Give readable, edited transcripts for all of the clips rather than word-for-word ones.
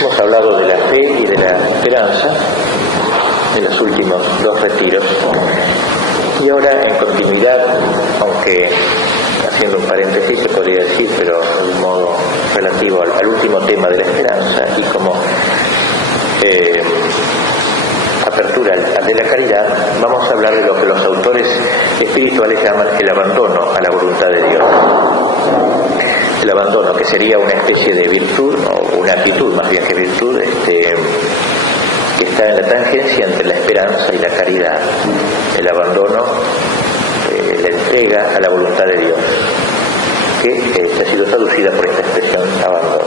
Hemos hablado de la fe y de la esperanza en los últimos dos retiros. Y ahora, en continuidad, aunque haciendo un paréntesis se podría decir, pero de un modo relativo al último tema de la esperanza y como apertura al de la caridad, vamos a hablar de lo que los autores espirituales llaman el abandono a la voluntad de Dios. El abandono, que sería una especie de virtud, o una actitud más bien que virtud, que está en la tangencia entre la esperanza y la caridad. El abandono, la entrega a la voluntad de Dios, que ha sido traducida por esta expresión abandono,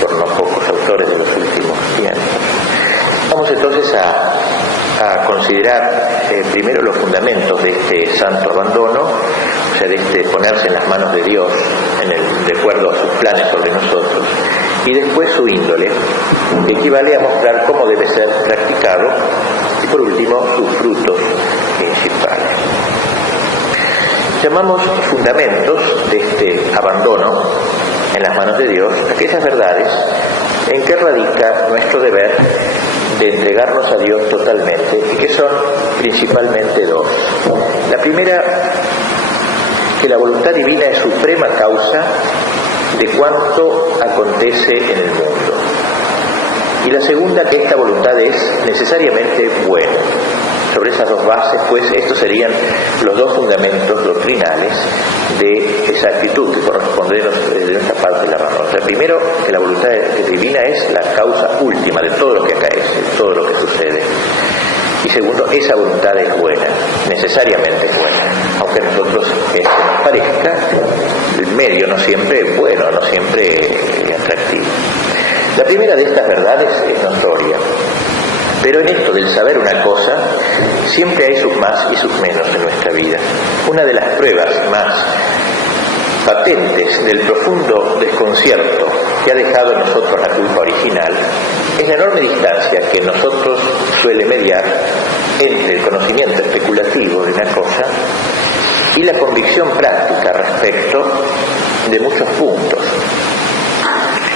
por no pocos autores de los últimos tiempos. Vamos entonces a considerar primero los fundamentos de este santo abandono, o sea, de este ponerse en las manos de Dios, de acuerdo a sus planes sobre nosotros, y después su índole, que equivale a mostrar cómo debe ser practicado, y por último sus frutos principales. Llamamos fundamentos de este abandono en las manos de Dios aquellas verdades en que radica nuestro deber de entregarnos a Dios totalmente, y que son principalmente dos. La primera, que la voluntad divina es suprema causa de cuanto acontece en el mundo. Y la segunda, que esta voluntad es necesariamente buena. Sobre esas dos bases, pues, estos serían los dos fundamentos doctrinales de esa actitud que corresponde de nuestra parte de la mano. O sea, primero, que la voluntad divina es la causa última de todo lo que acaece, de todo lo que sucede. Y segundo, esa voluntad es buena, necesariamente buena, aunque a nosotros nos parezca el medio no siempre es bueno, no siempre atractivo. La primera de estas verdades es notoria, pero en esto del saber una cosa, siempre hay sus más y sus menos en nuestra vida. Una de las pruebas más patentes del profundo desconcierto que ha dejado en nosotros la culpa original es la enorme distancia que en nosotros suele mediar entre el conocimiento especulativo de una cosa y la convicción práctica respecto de muchos puntos.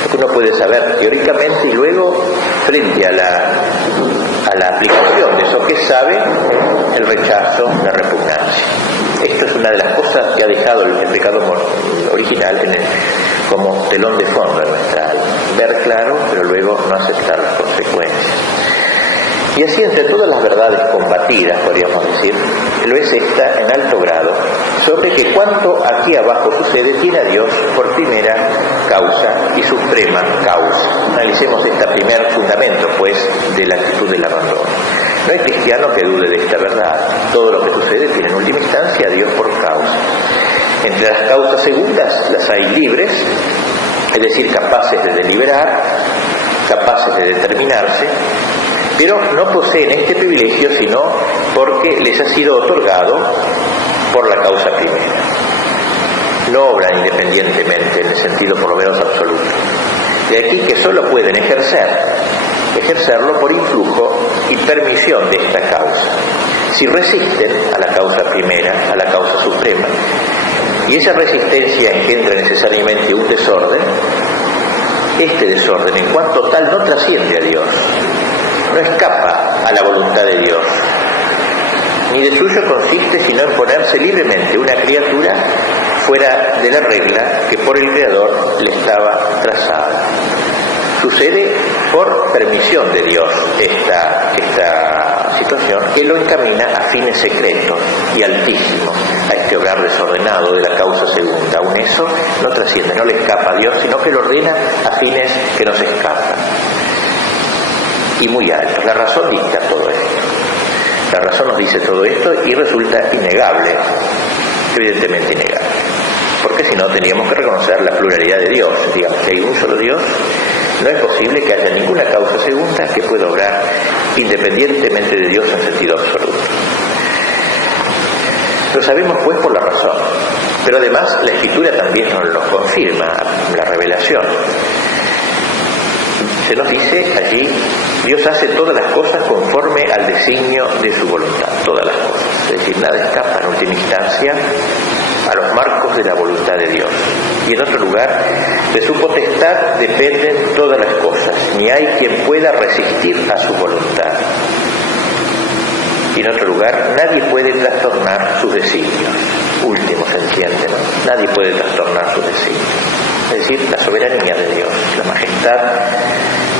Lo que uno puede saber teóricamente y luego, frente a la aplicación de eso que sabe, el rechazo, la repugnancia. Esto es una de las cosas que ha dejado el pecado original como telón de fondo en nuestra alma. Ver claro, pero luego no aceptar las consecuencias. Y así, entre todas las verdades combatidas, podríamos decir, lo es esta en alto grado, sobre que cuanto aquí abajo sucede tiene a Dios por primera causa y suprema causa. Analicemos este primer fundamento, pues, de la actitud del abandono. No hay cristiano que dude de esta verdad. Todo lo que sucede tiene en última instancia a Dios por causa. Entre las causas segundas las hay libres, es decir, capaces de deliberar, capaces de determinarse, pero no poseen este privilegio sino porque les ha sido otorgado por la causa primera. No obran independientemente en el sentido por lo menos absoluto. De aquí que solo pueden ejercerlo por influjo y permisión de esta causa. Si resisten a la causa primera, a la causa suprema, y esa resistencia engendra necesariamente un desorden, este desorden en cuanto tal no trasciende a Dios, no escapa a la voluntad de Dios, ni de suyo consiste sino en ponerse libremente una criatura fuera de la regla que por el Creador le estaba trazada. Sucede por permisión de Dios esta situación, que lo encamina a fines secretos y altísimos, a este obrar desordenado de la causa segunda. Aún eso no trasciende, no le escapa a Dios, sino que lo ordena a fines que nos escapan. Y muy altos. La razón dicta todo esto. La razón nos dice todo esto y resulta innegable, evidentemente innegable. Porque si no, teníamos que reconocer la pluralidad de Dios. Digamos que hay un solo Dios. No es posible que haya ninguna causa segunda que pueda obrar independientemente de Dios en sentido absoluto. Lo sabemos pues por la razón, pero además la Escritura también nos lo confirma, la revelación. Se nos dice allí, Dios hace todas las cosas conforme al designio de su voluntad, todas las cosas. Es decir, nada escapa en última instancia a los marcos de la voluntad de Dios. Y en otro lugar, de su potestad dependen todas las cosas, ni hay quien pueda resistir a su voluntad. Y en otro lugar, nadie puede trastornar sus designios. Último se entiende, ¿no? Nadie puede trastornar sus designios. Es decir, la soberanía de Dios, la majestad,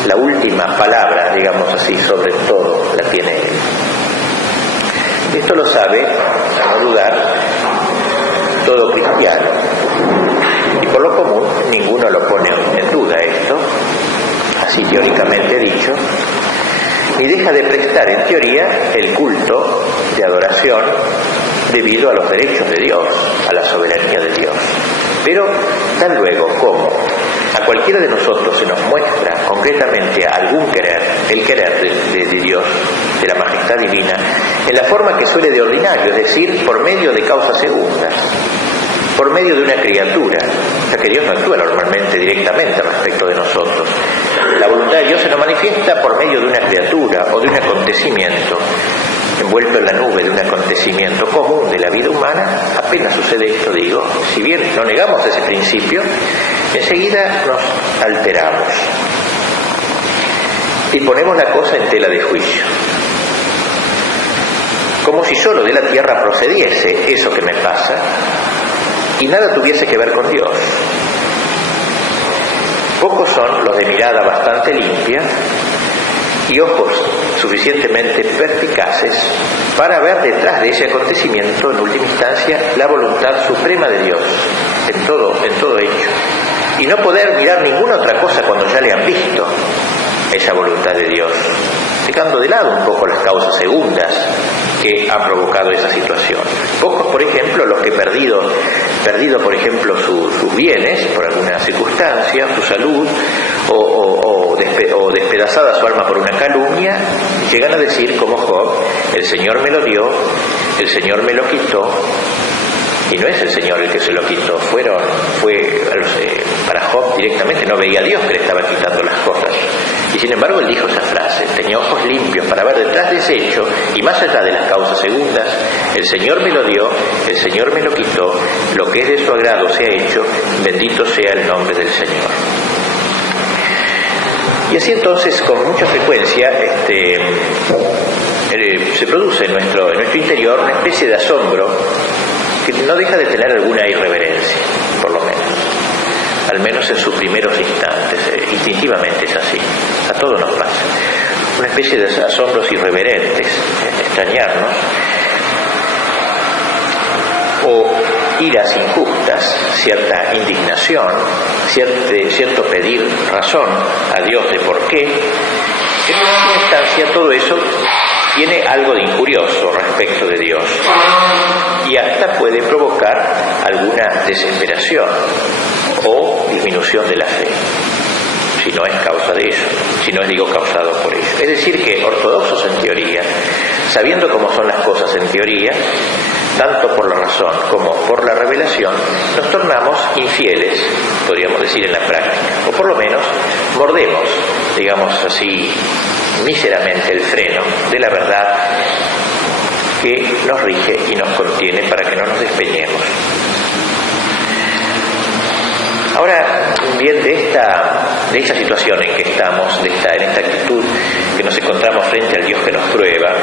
la última palabra, digamos así, sobre todo la tiene Él. Esto lo sabe, a no dudar, todo cristiano. Y por lo común, ninguno lo pone en duda esto, así teóricamente dicho, ni deja de prestar en teoría el culto de adoración debido a los derechos de Dios, a la soberanía de Dios. Pero tan luego como a cualquiera de nosotros se nos muestra concretamente algún querer, el querer de Dios, de la majestad divina, en la forma que suele de ordinario, es decir, por medio de causas segundas, por medio de una criatura, ya que Dios no actúa normalmente directamente respecto de nosotros. La voluntad de Dios se nos manifiesta por medio de una criatura o de un acontecimiento, envuelto en la nube de un acontecimiento común de la vida humana. Apenas sucede esto, digo, si bien no negamos ese principio, enseguida nos alteramos y ponemos la cosa en tela de juicio, como si solo de la tierra procediese eso que me pasa y nada tuviese que ver con Dios. Pocos son los de mirada bastante limpia y ojos suficientemente perspicaces para ver detrás de ese acontecimiento, en última instancia, la voluntad suprema de Dios en todo hecho, y no poder mirar ninguna otra cosa cuando ya le han visto esa voluntad de Dios, dejando de lado un poco las causas segundas que han provocado esa situación. Pocos, por ejemplo, los que perdido por ejemplo sus bienes por alguna circunstancia, su salud o despedazada su alma por una calumnia, llegan a decir como Job: el Señor me lo dio, el Señor me lo quitó. Y no es el Señor el que se lo quitó, para Job directamente no veía a Dios que le estaba quitando las cosas. Y sin embargo él dijo esa frase, tenía ojos limpios para ver detrás de ese hecho, y más allá de las causas segundas: el Señor me lo dio, el Señor me lo quitó, lo que es de su agrado se ha hecho, bendito sea el nombre del Señor. Y así entonces, con mucha frecuencia, se produce en nuestro interior una especie de asombro que no deja de tener alguna irreverencia, por lo menos, al menos en sus primeros instantes. Instintivamente es así, a todos nos pasa, una especie de asombros irreverentes, extrañarnos, o iras injustas, cierta indignación, cierto pedir razón a Dios de por qué. En última instancia, todo eso tiene algo de injurioso respecto de Dios y hasta puede provocar alguna desesperación o disminución de la fe, si no es causa de eso, si no es, causado por ello. Es decir, que ortodoxos en teoría, sabiendo cómo son las cosas en teoría, tanto por la razón como por la revelación, nos tornamos infieles, podríamos decir, en la práctica, o por lo menos mordemos, digamos así, míseramente el freno de la verdad que nos rige y nos contiene para que no nos despeñemos. Ahora bien, de esta situación en que estamos, en esta actitud que nos encontramos frente al Dios que nos prueba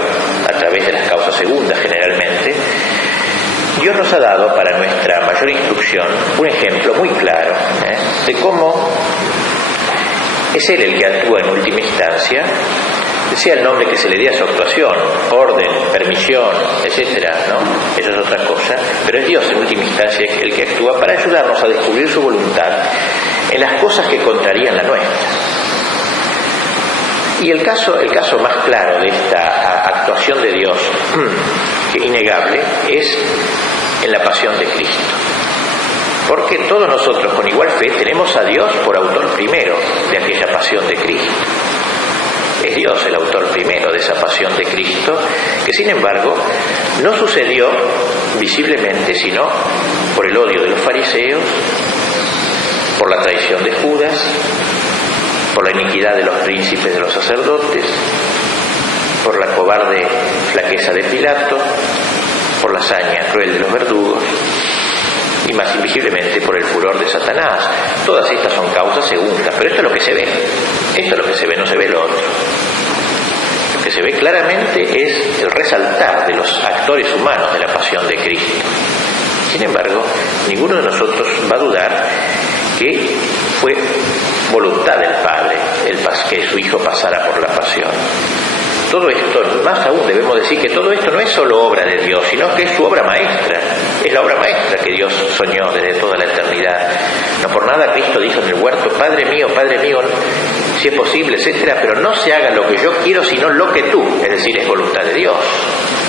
a través de las causas segundas generalmente, Dios nos ha dado para nuestra mayor instrucción un ejemplo muy claro de cómo es Él el que actúa en última instancia, sea el nombre que se le dé a su actuación, orden, permisión, etcétera, ¿no? Eso es otra cosa, pero es Dios en última instancia el que actúa para ayudarnos a descubrir su voluntad en las cosas que contrarían la nuestra. Y el caso más claro de esta actuación de Dios, que innegable, es en la pasión de Cristo. Porque todos nosotros con igual fe tenemos a Dios por autor primero de aquella pasión de Cristo. Es Dios el autor primero de esa pasión de Cristo, que sin embargo no sucedió visiblemente, sino por el odio de los fariseos, por la traición de Judas, por la iniquidad de los príncipes de los sacerdotes, por la cobarde flaqueza de Pilato, por la hazaña cruel de los verdugos, y más invisiblemente por el furor de Satanás. Todas estas son causas segundas, pero esto es lo que se ve. Esto es lo que se ve, no se ve lo otro. Lo que se ve claramente es el resaltar de los actores humanos de la pasión de Cristo. Sin embargo, ninguno de nosotros va a dudar que fue voluntad del Padre que su Hijo pasara por la pasión. Todo esto, más aún debemos decir que todo esto no es solo obra de Dios, sino que es su obra maestra. Es la obra maestra que Dios soñó desde toda la eternidad. No por nada Cristo dijo en el huerto: Padre mío, si es posible, etcétera, pero no se haga lo que yo quiero, sino lo que tú. Es decir, es voluntad de Dios.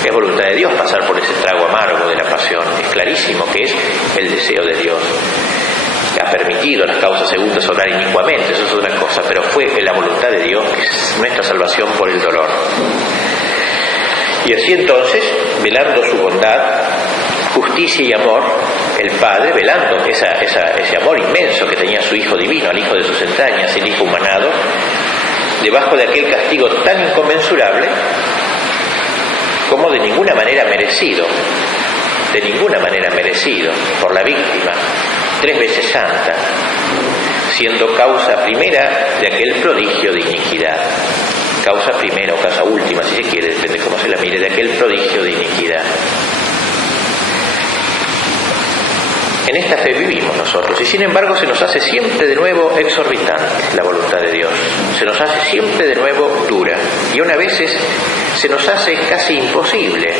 Es voluntad de Dios pasar por ese trago amargo de la pasión. Es clarísimo que es el deseo de Dios. Ha permitido las causas segundas obrar inicuamente, eso es otra cosa, pero fue la voluntad de Dios, que es nuestra salvación por el dolor. Y así entonces, velando su bondad, justicia y amor, el Padre, velando ese amor inmenso que tenía su Hijo divino, al Hijo de sus entrañas, el Hijo humanado, debajo de aquel castigo tan inconmensurable como de ninguna manera merecido por la víctima, 3 veces santa, siendo causa primera de aquel prodigio de iniquidad. Causa primera o causa última, si se quiere, depende cómo se la mire, de aquel prodigio de iniquidad. En esta fe vivimos nosotros, y sin embargo se nos hace siempre de nuevo exorbitante la voluntad de Dios. Se nos hace siempre de nuevo dura, y aún a veces se nos hace casi imposible,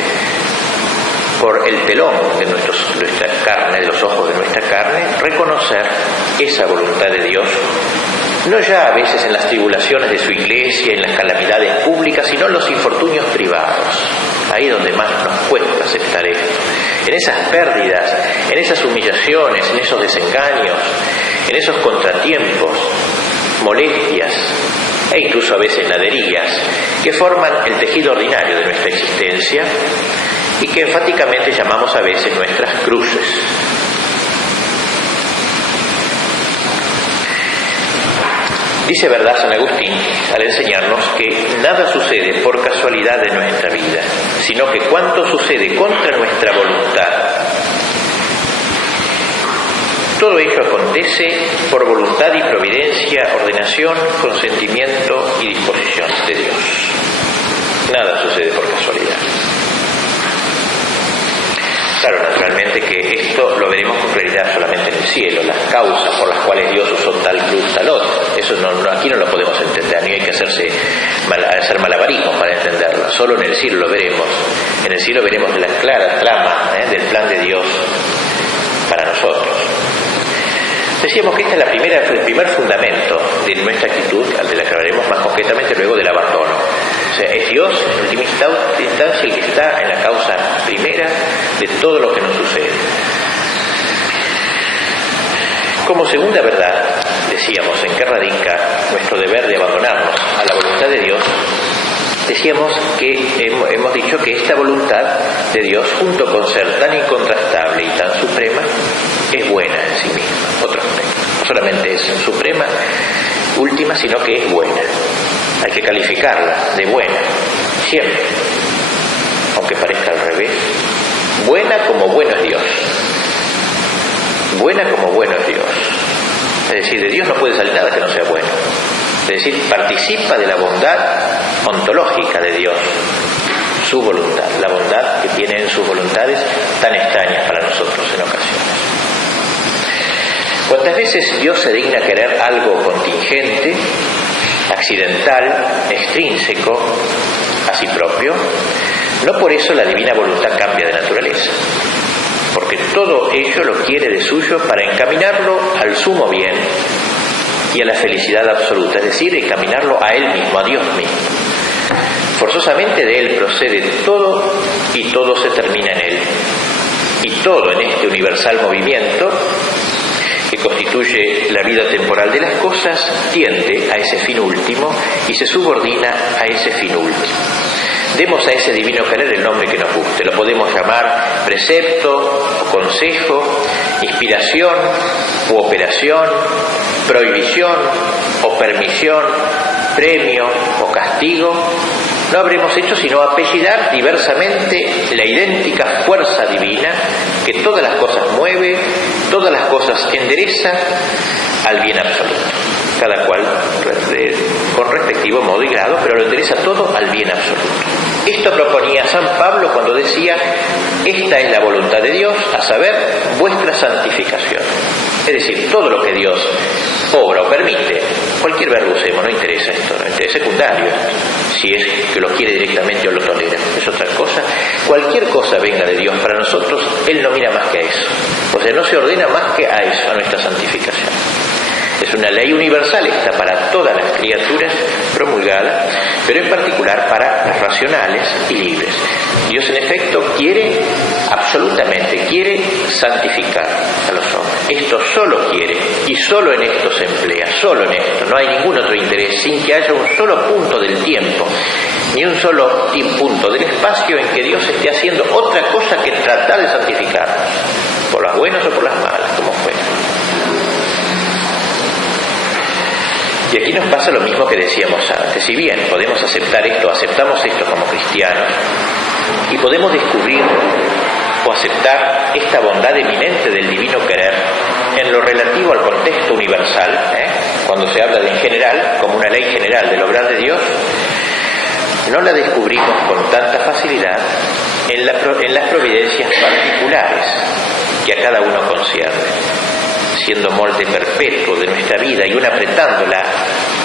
por el telón de nuestra carne, de los ojos de nuestra carne, reconocer esa voluntad de Dios, no ya a veces en las tribulaciones de su iglesia, en las calamidades públicas, sino en los infortunios privados. Ahí donde más nos cuesta aceptar esto. En esas pérdidas, en esas humillaciones, en esos desengaños, en esos contratiempos, molestias e incluso a veces naderías que forman el tejido ordinario de nuestra existencia y que enfáticamente llamamos a veces nuestras cruces. Dice verdad San Agustín al enseñarnos que nada sucede por casualidad en nuestra vida, sino que cuanto sucede contra nuestra voluntad, todo ello acontece por voluntad y providencia, ordenación, consentimiento y disposición de Dios. Nada sucede por casualidad. Claro, naturalmente que esto lo veremos con claridad solamente en el cielo, las causas por las cuales Dios usó tal cruz, tal otra. Eso aquí no lo podemos entender, ni hay que hacer malabarismos para entenderlo. Solo en el cielo lo veremos. En el cielo veremos la clara trama del plan de Dios para nosotros. Decíamos que este es el primer fundamento de nuestra actitud, de la que hablaremos más concretamente luego del abandono. O sea, es Dios, en última instancia, el que está en la causa primera de todo lo que nos sucede. Como segunda verdad, decíamos, en qué radica nuestro deber de abandonarnos a la voluntad de Dios, decíamos que hemos dicho que esta voluntad de Dios, junto con ser tan incontrastable y tan suprema, es buena en sí misma. Otro aspecto. No solamente es suprema, última, sino que es buena. Hay que calificarla de buena, siempre, aunque parezca al revés. Buena como bueno es Dios. Buena como bueno es Dios. Es decir, de Dios no puede salir nada que no sea bueno. Es decir, participa de la bondad ontológica de Dios, su voluntad, la bondad que tiene en sus voluntades tan extrañas para nosotros en ocasiones. Cuantas veces Dios se digna querer algo contingente, accidental, extrínseco a sí propio, no por eso la divina voluntad cambia de naturaleza, porque todo ello lo quiere de suyo para encaminarlo al sumo bien y a la felicidad absoluta, es decir, encaminarlo a Él mismo, a Dios mismo. Forzosamente de Él procede todo y todo se termina en Él. Y todo en este universal movimiento que constituye la vida temporal de las cosas tiende a ese fin último y se subordina a ese fin último. Demos a ese divino querer el nombre que nos guste. Lo podemos llamar precepto o consejo, inspiración u operación, prohibición o permisión, premio o castigo, no habremos hecho sino apellidar diversamente la idéntica fuerza divina que todas las cosas mueve, todas las cosas endereza al bien absoluto, cada cual con respectivo modo y grado, pero lo endereza todo al bien absoluto. Esto proponía San Pablo cuando decía: esta es la voluntad de Dios, a saber, vuestra santificación. Es decir, todo lo que Dios obra o permite, cualquier verbo usemos, no interesa esto, no interesa, es secundario esto, si es que lo quiere directamente o lo tolera, es otra cosa. Cualquier cosa venga de Dios para nosotros, Él no mira más que a eso, o sea, no se ordena más que a eso, a nuestra santificación. Es una ley universal esta para todas las criaturas promulgada, pero en particular para las racionales y libres. Dios en efecto quiere, absolutamente quiere santificar a los hombres. Esto solo quiere, y solo en esto se emplea, solo en esto. No hay ningún otro interés, sin que haya un solo punto del tiempo, ni un solo punto del espacio en que Dios esté haciendo otra cosa que tratar de santificarnos, por las buenas o por las malas, como fuera. Y aquí nos pasa lo mismo que decíamos antes. Si bien podemos aceptar esto, aceptamos esto como cristianos, y podemos descubrir o aceptar esta bondad eminente del divino querer en lo relativo al contexto universal, cuando se habla de en general, como una ley general del obrar de Dios, no la descubrimos con tanta facilidad en las providencias particulares que a cada uno conciernen, siendo molde perpetuo de nuestra vida y una apretándola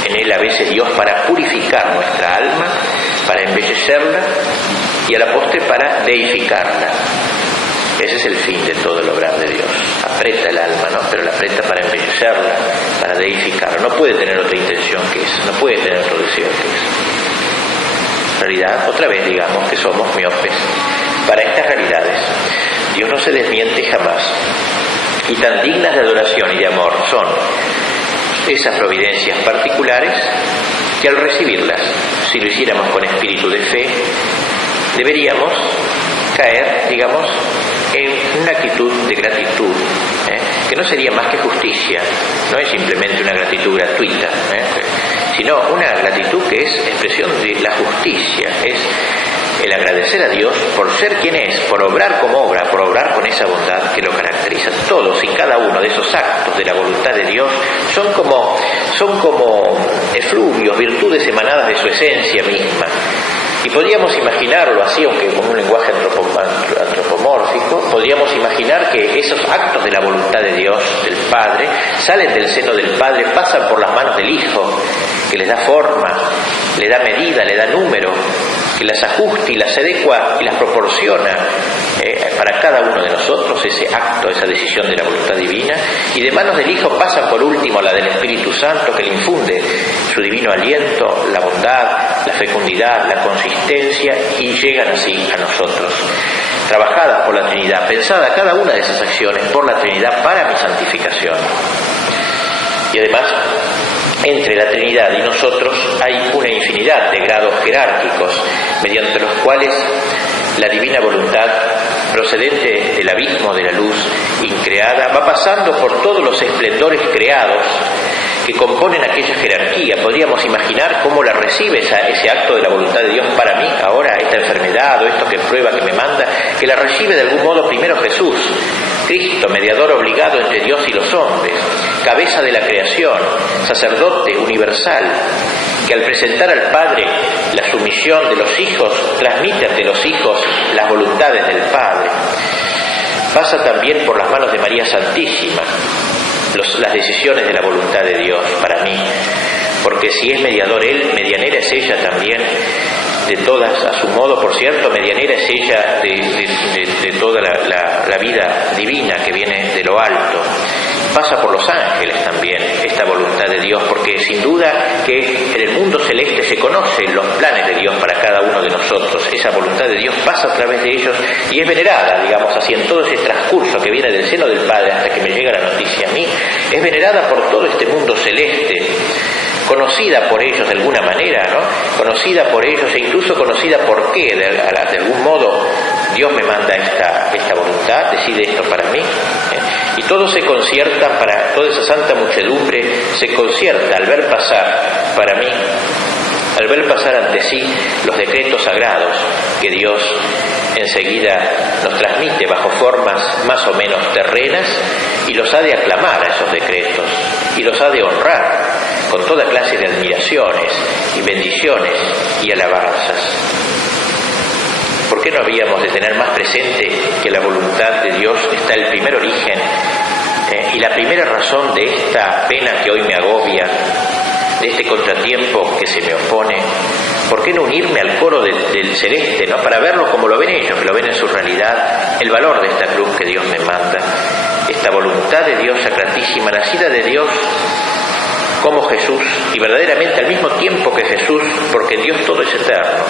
en él a veces Dios para purificar nuestra alma, para embellecerla y a la postre para deificarla. Ese es el fin de todo el obrar de Dios. Aprieta el alma, ¿no? Pero la aprieta para embellecerla, para deificarla. No puede tener otra intención que esa, no puede tener otro deseo que esa. En realidad, otra vez digamos que somos miopes para estas realidades. Dios no se desmiente jamás. Y tan dignas de adoración y de amor son esas providencias particulares que al recibirlas, si lo hiciéramos con espíritu de fe, deberíamos caer, digamos, en una actitud de gratitud, que no sería más que justicia, no es simplemente una gratitud gratuita, sino una gratitud que es expresión de la justicia, es el agradecer a Dios por ser quien es, por obrar como obra, por obrar con esa bondad que lo caracteriza. Todos y cada uno de esos actos de la voluntad de Dios son como efluvios, virtudes emanadas de su esencia misma. Y podríamos imaginarlo así, aunque con un lenguaje antropomórfico, podríamos imaginar que esos actos de la voluntad de Dios, del Padre, salen del seno del Padre, pasan por las manos del Hijo, que les da forma, le da medida, le da número, que las ajusta y las adecua y las proporciona para cada uno de nosotros, ese acto, esa decisión de la voluntad divina, y de manos del Hijo pasan por último la del Espíritu Santo, que le infunde su divino aliento, la bondad, la fecundidad, la consistencia, y llegan así a nosotros, trabajadas por la Trinidad, pensada cada una de esas acciones por la Trinidad para mi santificación. Y además, entre la Trinidad y nosotros hay una infinidad de grados jerárquicos mediante los cuales la divina voluntad procedente del abismo de la luz increada va pasando por todos los esplendores creados que componen aquella jerarquía. Podríamos imaginar cómo la recibe ese acto de la voluntad de Dios para mí, ahora esta enfermedad o esto que prueba, que me manda, que la recibe de algún modo primero Jesús, Cristo, mediador obligado entre Dios y los hombres, cabeza de la creación, sacerdote universal, que al presentar al Padre la sumisión de los hijos, transmite ante los hijos las voluntades del Padre. Pasa también por las manos de María Santísima las decisiones de la voluntad de Dios para mí, porque si es mediador Él, medianera es ella también de todas, a su modo, por cierto, medianera es ella de toda la vida divina que viene de lo alto. Pasa por los ángeles también esta voluntad de Dios, porque sin duda que en el mundo celeste se conocen los planes de Dios para cada uno de nosotros. Esa voluntad de Dios pasa a través de ellos y es venerada, digamos así, en todo ese transcurso que viene del seno del Padre hasta que me llega la noticia a mí, es venerada por todo este mundo celeste, conocida por ellos de alguna manera, ¿no? Conocida por ellos e incluso conocida por qué, de algún modo Dios me manda esta voluntad, decide esto para mí, y todos se conciertan toda esa santa muchedumbre se concierta al ver pasar para mí al ver pasar ante sí los decretos sagrados que Dios enseguida nos transmite bajo formas más o menos terrenas, y los ha de aclamar a esos decretos, y los ha de honrar con toda clase de admiraciones y bendiciones y alabanzas. ¿Por qué no habíamos de tener más presente que la voluntad de Dios está el primer origen y la primera razón de esta pena que hoy me agobia, de este contratiempo que se me opone? ¿Por qué no unirme al coro del celeste, ¿no? Para verlo como lo ven ellos, que lo ven en su realidad, el valor de esta cruz que Dios me manda, esta voluntad de Dios sacratísima, nacida de Dios como Jesús, y verdaderamente al mismo tiempo que Jesús, porque en Dios todo es eterno.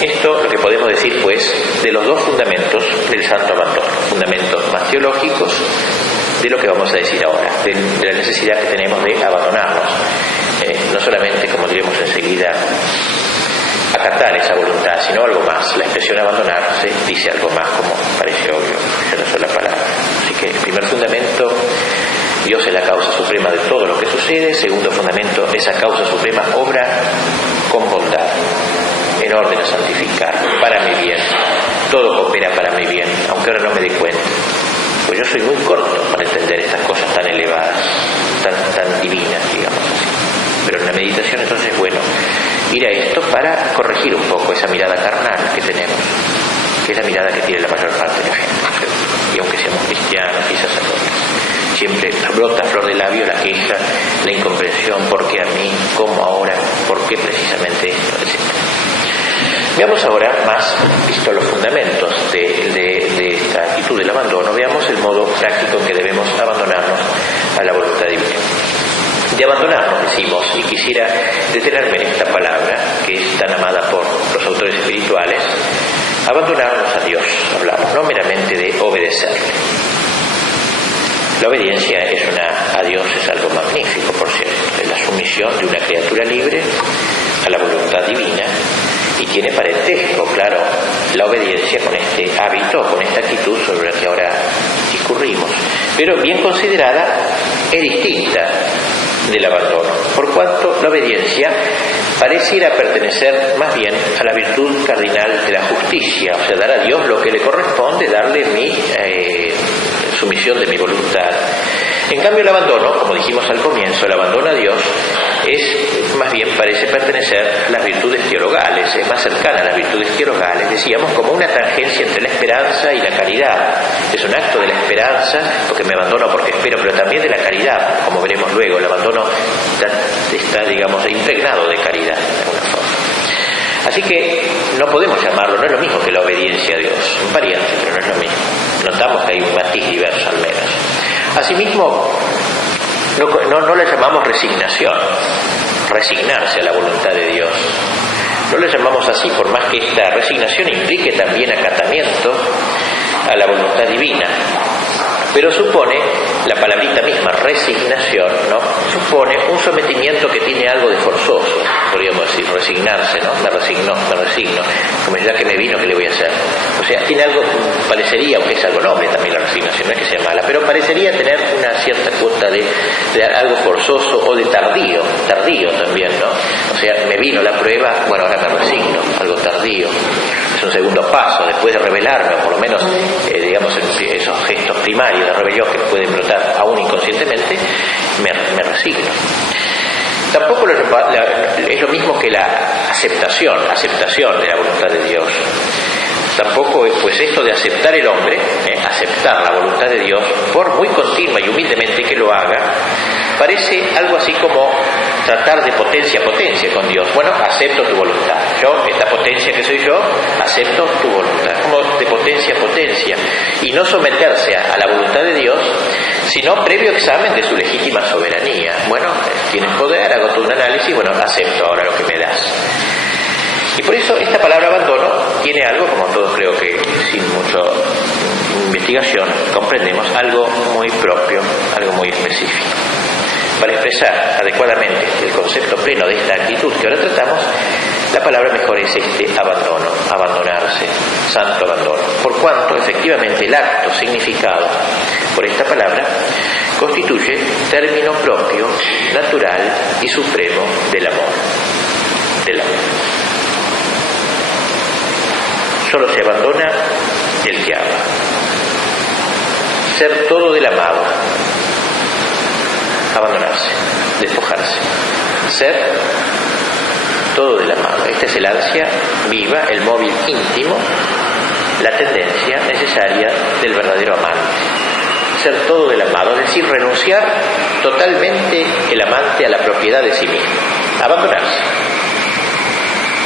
Esto lo que podemos decir, pues, de los dos fundamentos del santo abandono, fundamentos más teológicos de lo que vamos a decir ahora, de la necesidad que tenemos de abandonarnos, no solamente, como diremos enseguida, acatar esa voluntad, sino algo más. La expresión abandonarse dice algo más, como parece obvio, es una sola palabra. Así que el primer fundamento, Dios es la causa suprema de todo lo que sucede. Segundo fundamento, esa causa suprema obra con bondad, en orden a santificar, para mi bien. Todo coopera para mi bien, aunque ahora no me dé cuenta. Pues yo soy muy corto para entender estas cosas tan elevadas, tan divinas, digamos así. Pero en la meditación entonces es bueno ir a esto para corregir un poco esa mirada carnal que tenemos, que es la mirada que tiene la mayor parte de la gente, ¿no? Y aunque seamos cristianos y sacerdotes, siempre brota a flor de labio la queja, la incomprensión, ¿por qué a mí? ¿Cómo ahora? ¿Por qué precisamente esto? Etc. Veamos ahora más, visto los fundamentos de esta actitud del abandono, veamos el modo práctico en que debemos abandonarnos a la voluntad divina. De abandonarnos, decimos, y quisiera detenerme en esta palabra que es tan amada por los autores espirituales, abandonarnos a Dios, hablamos, no meramente de obedecerle. La obediencia a Dios es algo magnífico, por cierto, es la sumisión de una criatura libre a la voluntad divina, y tiene parentesco, claro, la obediencia con este hábito, con esta actitud sobre la que ahora discurrimos, pero bien considerada es distinta del abandono, por cuanto la obediencia pareciera pertenecer más bien a la virtud cardinal de la justicia, o sea, dar a Dios lo que le corresponde, darle mi sumisión de mi voluntad. En cambio, el abandono, como dijimos al comienzo, el abandono a Dios más bien parece pertenecer a las virtudes teologales, es más cercana a las virtudes teologales, decíamos, como una tangencia entre la esperanza y la caridad. Es un acto de la esperanza, porque me abandono porque espero, pero también de la caridad, como veremos luego. El abandono está, digamos, impregnado de caridad, de alguna forma. Así que no podemos llamarlo, no es lo mismo que la obediencia a Dios, un pariente, pero no es lo mismo. Notamos que hay un matiz diverso al menos. Asimismo, no le llamamos resignación, resignarse a la voluntad de Dios. No le llamamos así, por más que esta resignación implique también acatamiento a la voluntad divina. Pero supone, la palabrita misma, resignación, ¿no? Supone un sometimiento que tiene algo de forzoso, podríamos decir, resignarse, ¿no? Me resigno, como ya que me vino, ¿qué le voy a hacer? O sea, tiene algo, parecería, aunque es algo noble también la resignación, no es que sea mala, pero parecería tener una cierta cuota de algo forzoso o de tardío también, ¿no? O sea, me vino la prueba, bueno, ahora me resigno, algo tardío. Es un segundo paso, después de rebelarme, o por lo menos, digamos, esos gestos primarios de rebelión que pueden brotar aún inconscientemente, me resigno. Tampoco es lo mismo que la aceptación de la voluntad de Dios. Tampoco, pues esto de aceptar el hombre, aceptar la voluntad de Dios, por muy continua y humildemente que lo haga, parece algo así como tratar de potencia a potencia con Dios. Bueno, acepto tu voluntad. Yo, esta potencia que soy yo, acepto tu voluntad. Como de potencia a potencia. Y no someterse a la voluntad de Dios, sino previo examen de su legítima soberanía. Bueno, tienes poder, hago todo un análisis, bueno, acepto ahora lo que me das. Y por eso esta palabra abandono tiene algo, como todos creo que sin mucha investigación comprendemos, algo muy propio, algo muy específico. Para expresar adecuadamente el concepto pleno de esta actitud que ahora tratamos, la palabra mejor es abandono, abandonarse, santo abandono. Por cuanto, efectivamente, el acto significado por esta palabra constituye término propio, natural y supremo del amor. Del amor. Solo se abandona el que ama. Ser todo del amado. Abandonarse, despojarse. Ser todo del amado. Esta es el ansia viva, el móvil íntimo, la tendencia necesaria del verdadero amante. Ser todo del amado, es decir, renunciar totalmente el amante a la propiedad de sí mismo. Abandonarse.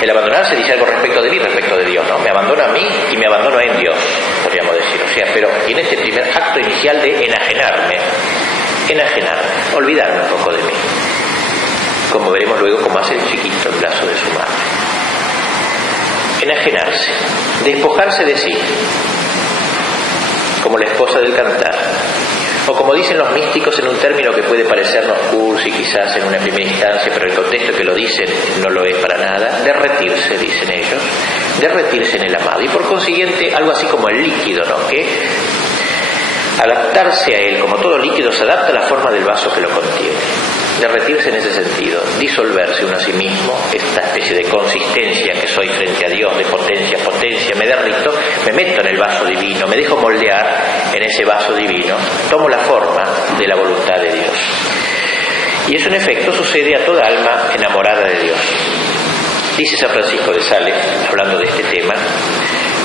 El abandonarse dice algo respecto de mí, respecto de Dios, ¿no? Me abandono a mí y me abandono en Dios, podríamos decir. O sea, pero en este primer acto inicial de enajenarme, olvidarme un poco de mí. Como veremos luego cómo hace el chiquito en brazo de su madre. Enajenarse, despojarse de sí, como la esposa del cantar. O como dicen los místicos en un término que puede parecernos cursi quizás en una primera instancia, pero el contexto que lo dicen no lo es para nada, derretirse, dicen ellos, derretirse en el amado. Y por consiguiente algo así como el líquido, ¿no? Que adaptarse a él, como todo líquido se adapta a la forma del vaso que lo contiene. Derretirse en ese sentido, disolverse uno a sí mismo, esta especie de consistencia que soy frente a Dios, de potencia, me derrito, me meto en el vaso divino, me dejo moldear en ese vaso divino, tomo la forma de la voluntad de Dios. Y eso en efecto sucede a toda alma enamorada de Dios. Dice San Francisco de Sales, hablando de este tema,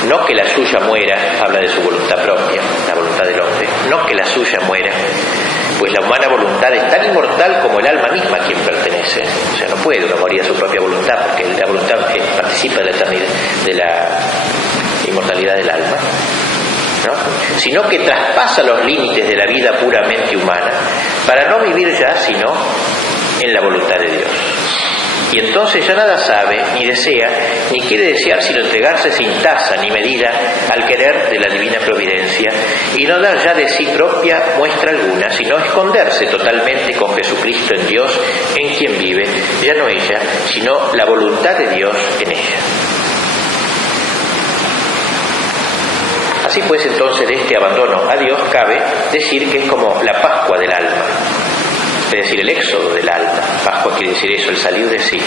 no que la suya muera, habla de su voluntad propia, la voluntad del hombre, no que la suya muera, pues la humana voluntad es tan inmortal como el alma misma a quien pertenece. O sea, no puede uno morir a su propia voluntad, porque la voluntad participa de la eternidad, de la inmortalidad del alma, ¿no? Sino que traspasa los límites de la vida puramente humana para no vivir ya sino en la voluntad de Dios. Y entonces ya nada sabe, ni desea, ni quiere desear sino entregarse sin tasa ni medida al querer de la divina providencia y no dar ya de sí propia muestra alguna, sino esconderse totalmente con Jesucristo en Dios, en quien vive, ya no ella, sino la voluntad de Dios en ella. Así pues, entonces, de este abandono a Dios cabe decir que es como la Pascua del alma. Es decir, el éxodo del alma. Pascua quiere decir eso, el salir de sí.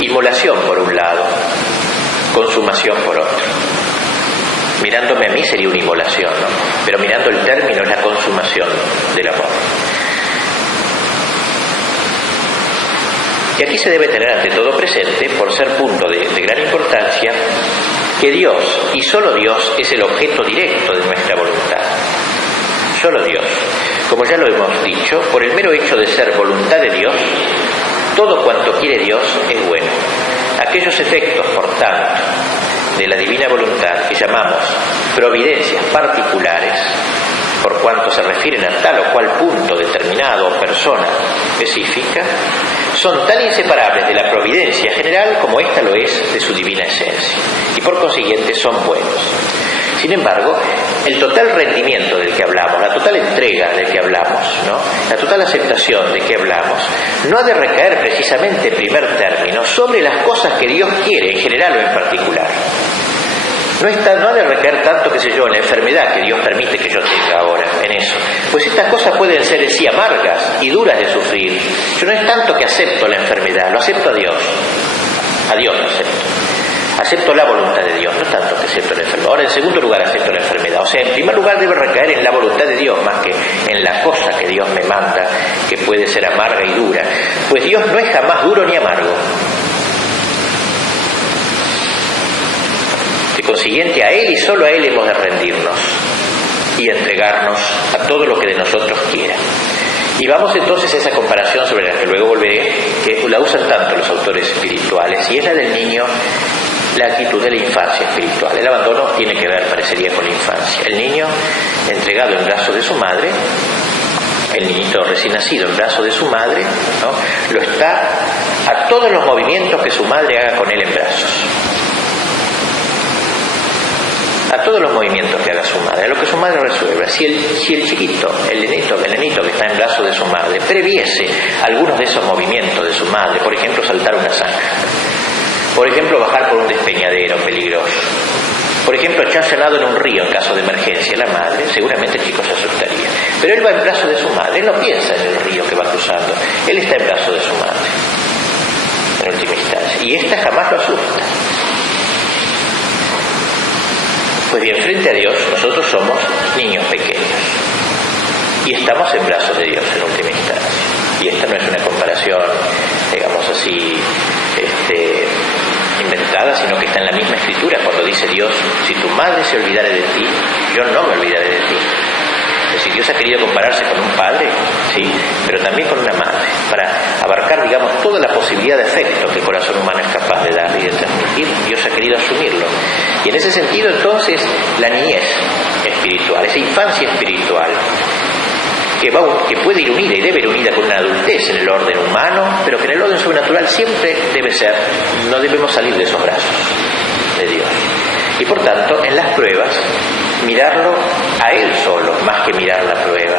Inmolación por un lado, consumación por otro. Mirándome a mí sería una inmolación, ¿no? Pero mirando el término es la consumación del amor. Y aquí se debe tener ante todo presente, por ser punto de gran importancia, que Dios, y solo Dios, es el objeto directo de nuestra voluntad. Solo Dios. Como ya lo hemos dicho, por el mero hecho de ser voluntad de Dios, todo cuanto quiere Dios es bueno. Aquellos efectos, por tanto, de la divina voluntad que llamamos providencias particulares, por cuanto se refieren a tal o cual punto determinado o persona específica, son tan inseparables de la providencia general como ésta lo es de su divina esencia, y por consiguiente son buenos. Sin embargo, el total rendimiento del que hablamos, la total entrega del que hablamos, ¿no? La total aceptación de que hablamos, no ha de recaer precisamente en primer término sobre las cosas que Dios quiere en general o en particular. No ha de recaer tanto, qué sé yo, en la enfermedad que Dios permite que yo tenga ahora, en eso. Pues estas cosas pueden ser en sí amargas y duras de sufrir. Yo no es tanto que acepto la enfermedad, lo acepto a Dios. A Dios lo acepto. Acepto la voluntad de Dios, no tanto que acepto la enfermedad. Ahora, en segundo lugar, acepto la enfermedad. O sea, en primer lugar debe recaer en la voluntad de Dios, más que en la cosa que Dios me manda, que puede ser amarga y dura. Pues Dios no es jamás duro ni amargo. De consiguiente, a Él y solo a Él hemos de rendirnos y entregarnos a todo lo que de nosotros quiera. Y vamos entonces a esa comparación sobre la que luego volveré, que la usan tanto los autores espirituales, y es la del niño, la actitud de la infancia espiritual. El abandono tiene que ver, parecería, con la infancia. El niño entregado en brazos de su madre, el niñito recién nacido en brazos de su madre, ¿no? Lo está a todos los movimientos que su madre haga con él en brazos. A todos los movimientos que haga su madre, a lo que su madre resuelva. Si el chiquito, el nenito que está en brazos de su madre, previese algunos de esos movimientos de su madre, por ejemplo, saltar una zanja, por ejemplo, bajar por un despeñadero peligroso, por ejemplo, echarse al lado en un río en caso de emergencia, la madre, seguramente el chico se asustaría. Pero él va en brazos de su madre, él no piensa en el río que va cruzando, él está en brazos de su madre, en última instancia, y esta jamás lo asusta. Pues bien, frente a Dios, nosotros somos niños pequeños y estamos en brazos de Dios en última instancia. Y esta no es una comparación, digamos así, inventada, sino que está en la misma Escritura, cuando dice Dios: si tu madre se olvidare de ti, yo no me olvidaré de ti. Es decir, Dios ha querido compararse con un padre, sí, pero también con una madre, para abarcar, digamos, toda la posibilidad de afecto que el corazón humano es capaz de dar y de transmitir. Dios ha querido asumirlo. Y en ese sentido, entonces, la niñez espiritual, esa infancia espiritual, que puede ir unida y debe ir unida con una adultez en el orden humano, pero que en el orden sobrenatural siempre debe ser, no debemos salir de esos brazos de Dios. Y por tanto, en las pruebas, mirarlo a Él solo, más que mirar la prueba.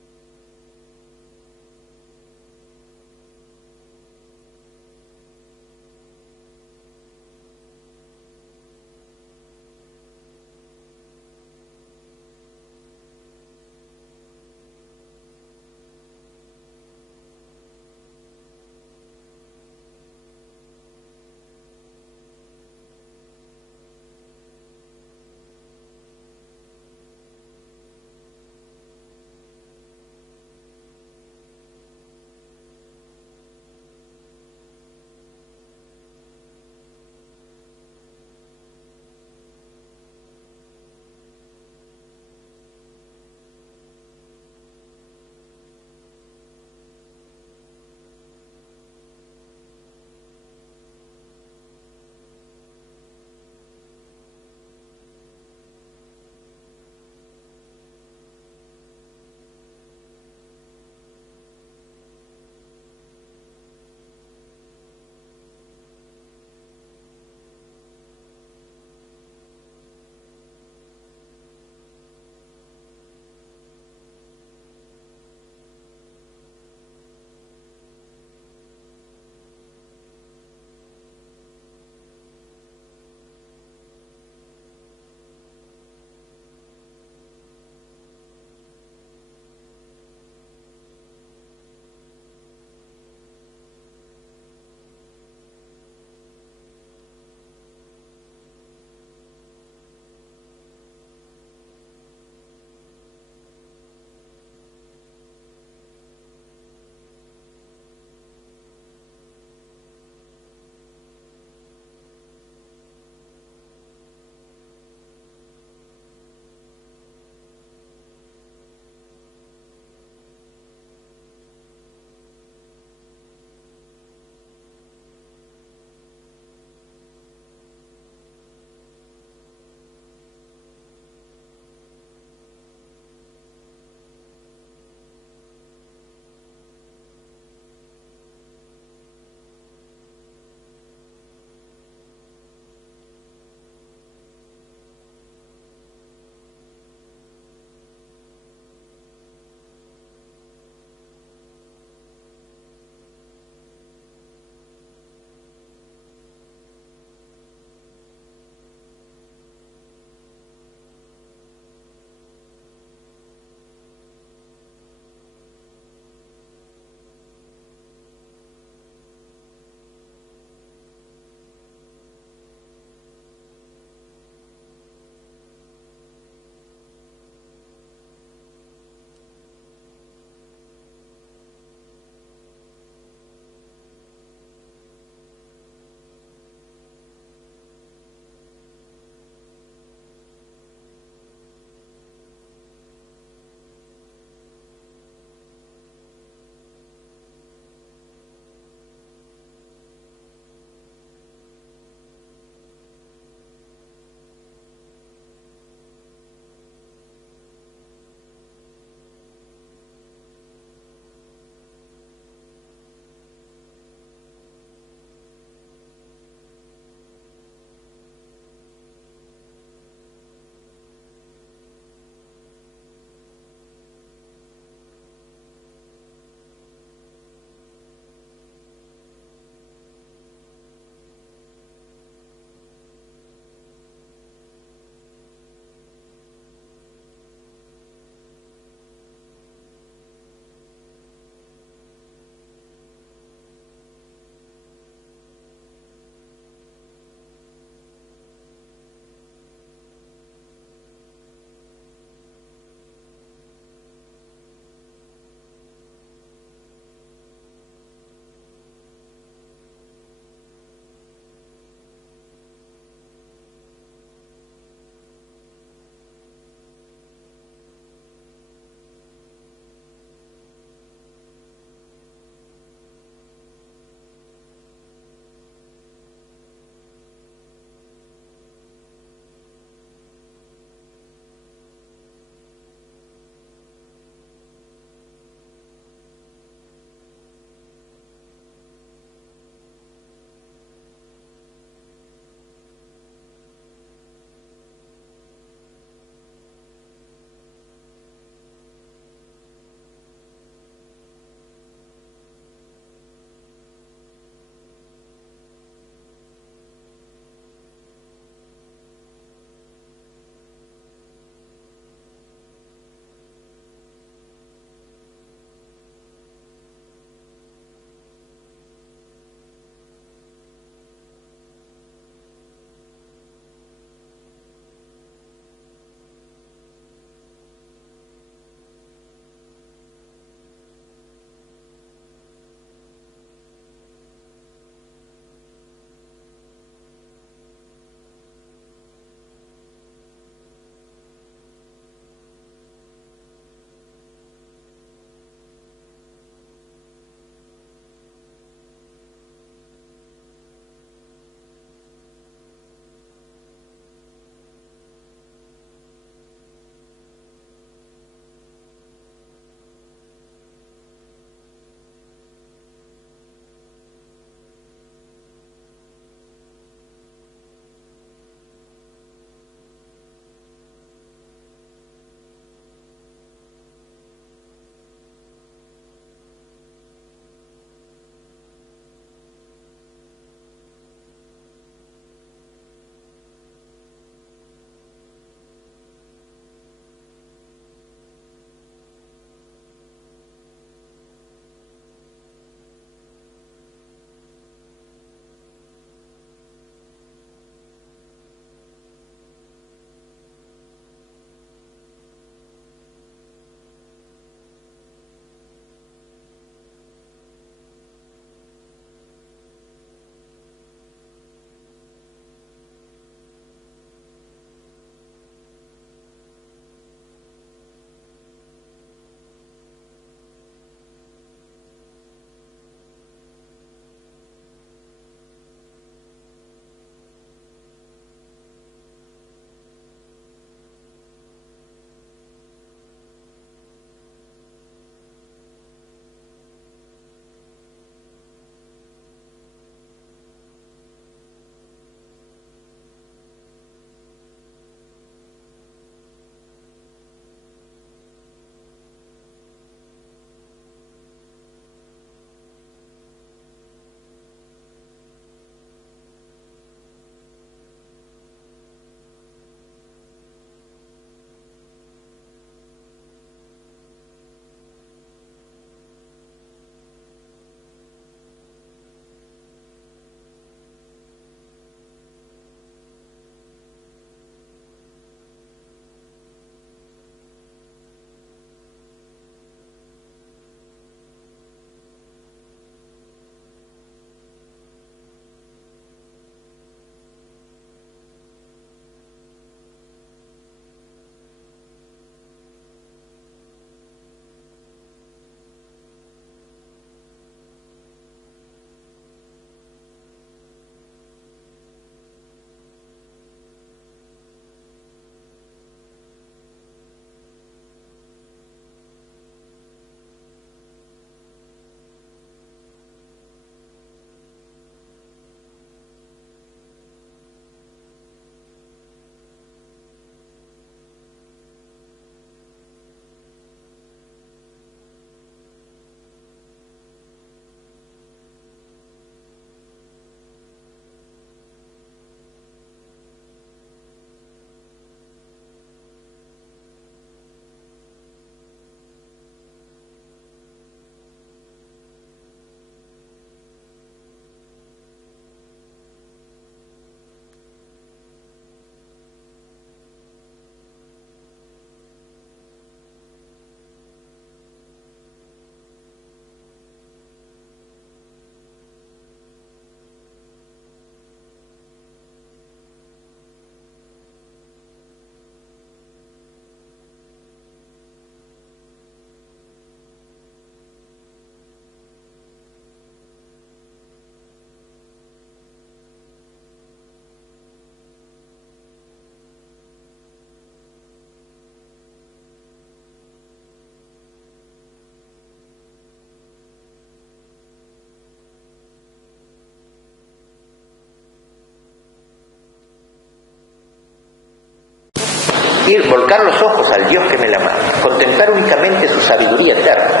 volcar los ojos al Dios que me la manda, contemplar únicamente su sabiduría eterna,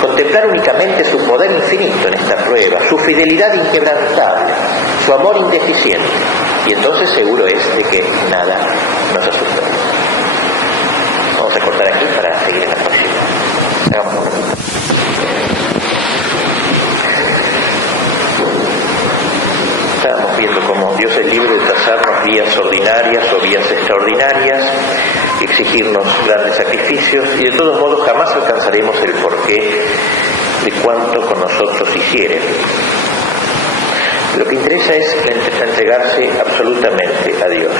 contemplar únicamente su poder infinito en esta prueba, su fidelidad inquebrantable, su amor indeficiente, y entonces seguro es de que nada nos asusta. Vamos a cortar aquí para seguir en la próxima. Hagamos un momento. Estábamos viendo cómo Dios es libre de trazarnos vías ordinarias o vías extraordinarias, exigirnos grandes sacrificios, y de todos modos jamás alcanzaremos el porqué de cuánto con nosotros hiciere. Lo que interesa es entregarse absolutamente a Dios,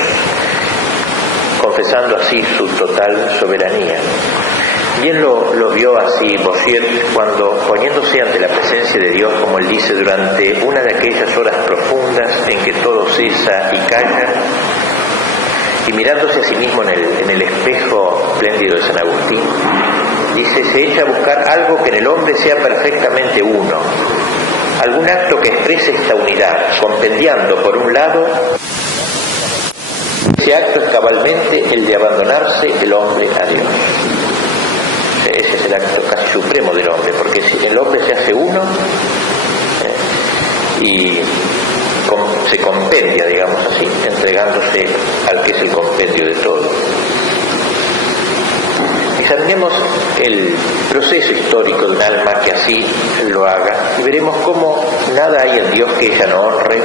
confesando así su total soberanía. Bien lo vio así Bossuet cuando, poniéndose ante la presencia de Dios, como él dice, durante una de aquellas horas profundas en que todo cesa y calla, y mirándose a sí mismo en el espejo espléndido de San Agustín, dice, se echa a buscar algo que en el hombre sea perfectamente uno, algún acto que exprese esta unidad, compendiando por un lado, ese acto es cabalmente el de abandonarse el hombre a Dios. Ese es el acto casi supremo del hombre, porque si el hombre se hace uno y se compendia, digamos así, entregándose al que es el compendio de todo. Examinemos el proceso histórico de un alma que así lo haga y veremos cómo nada hay en Dios que ella no honre.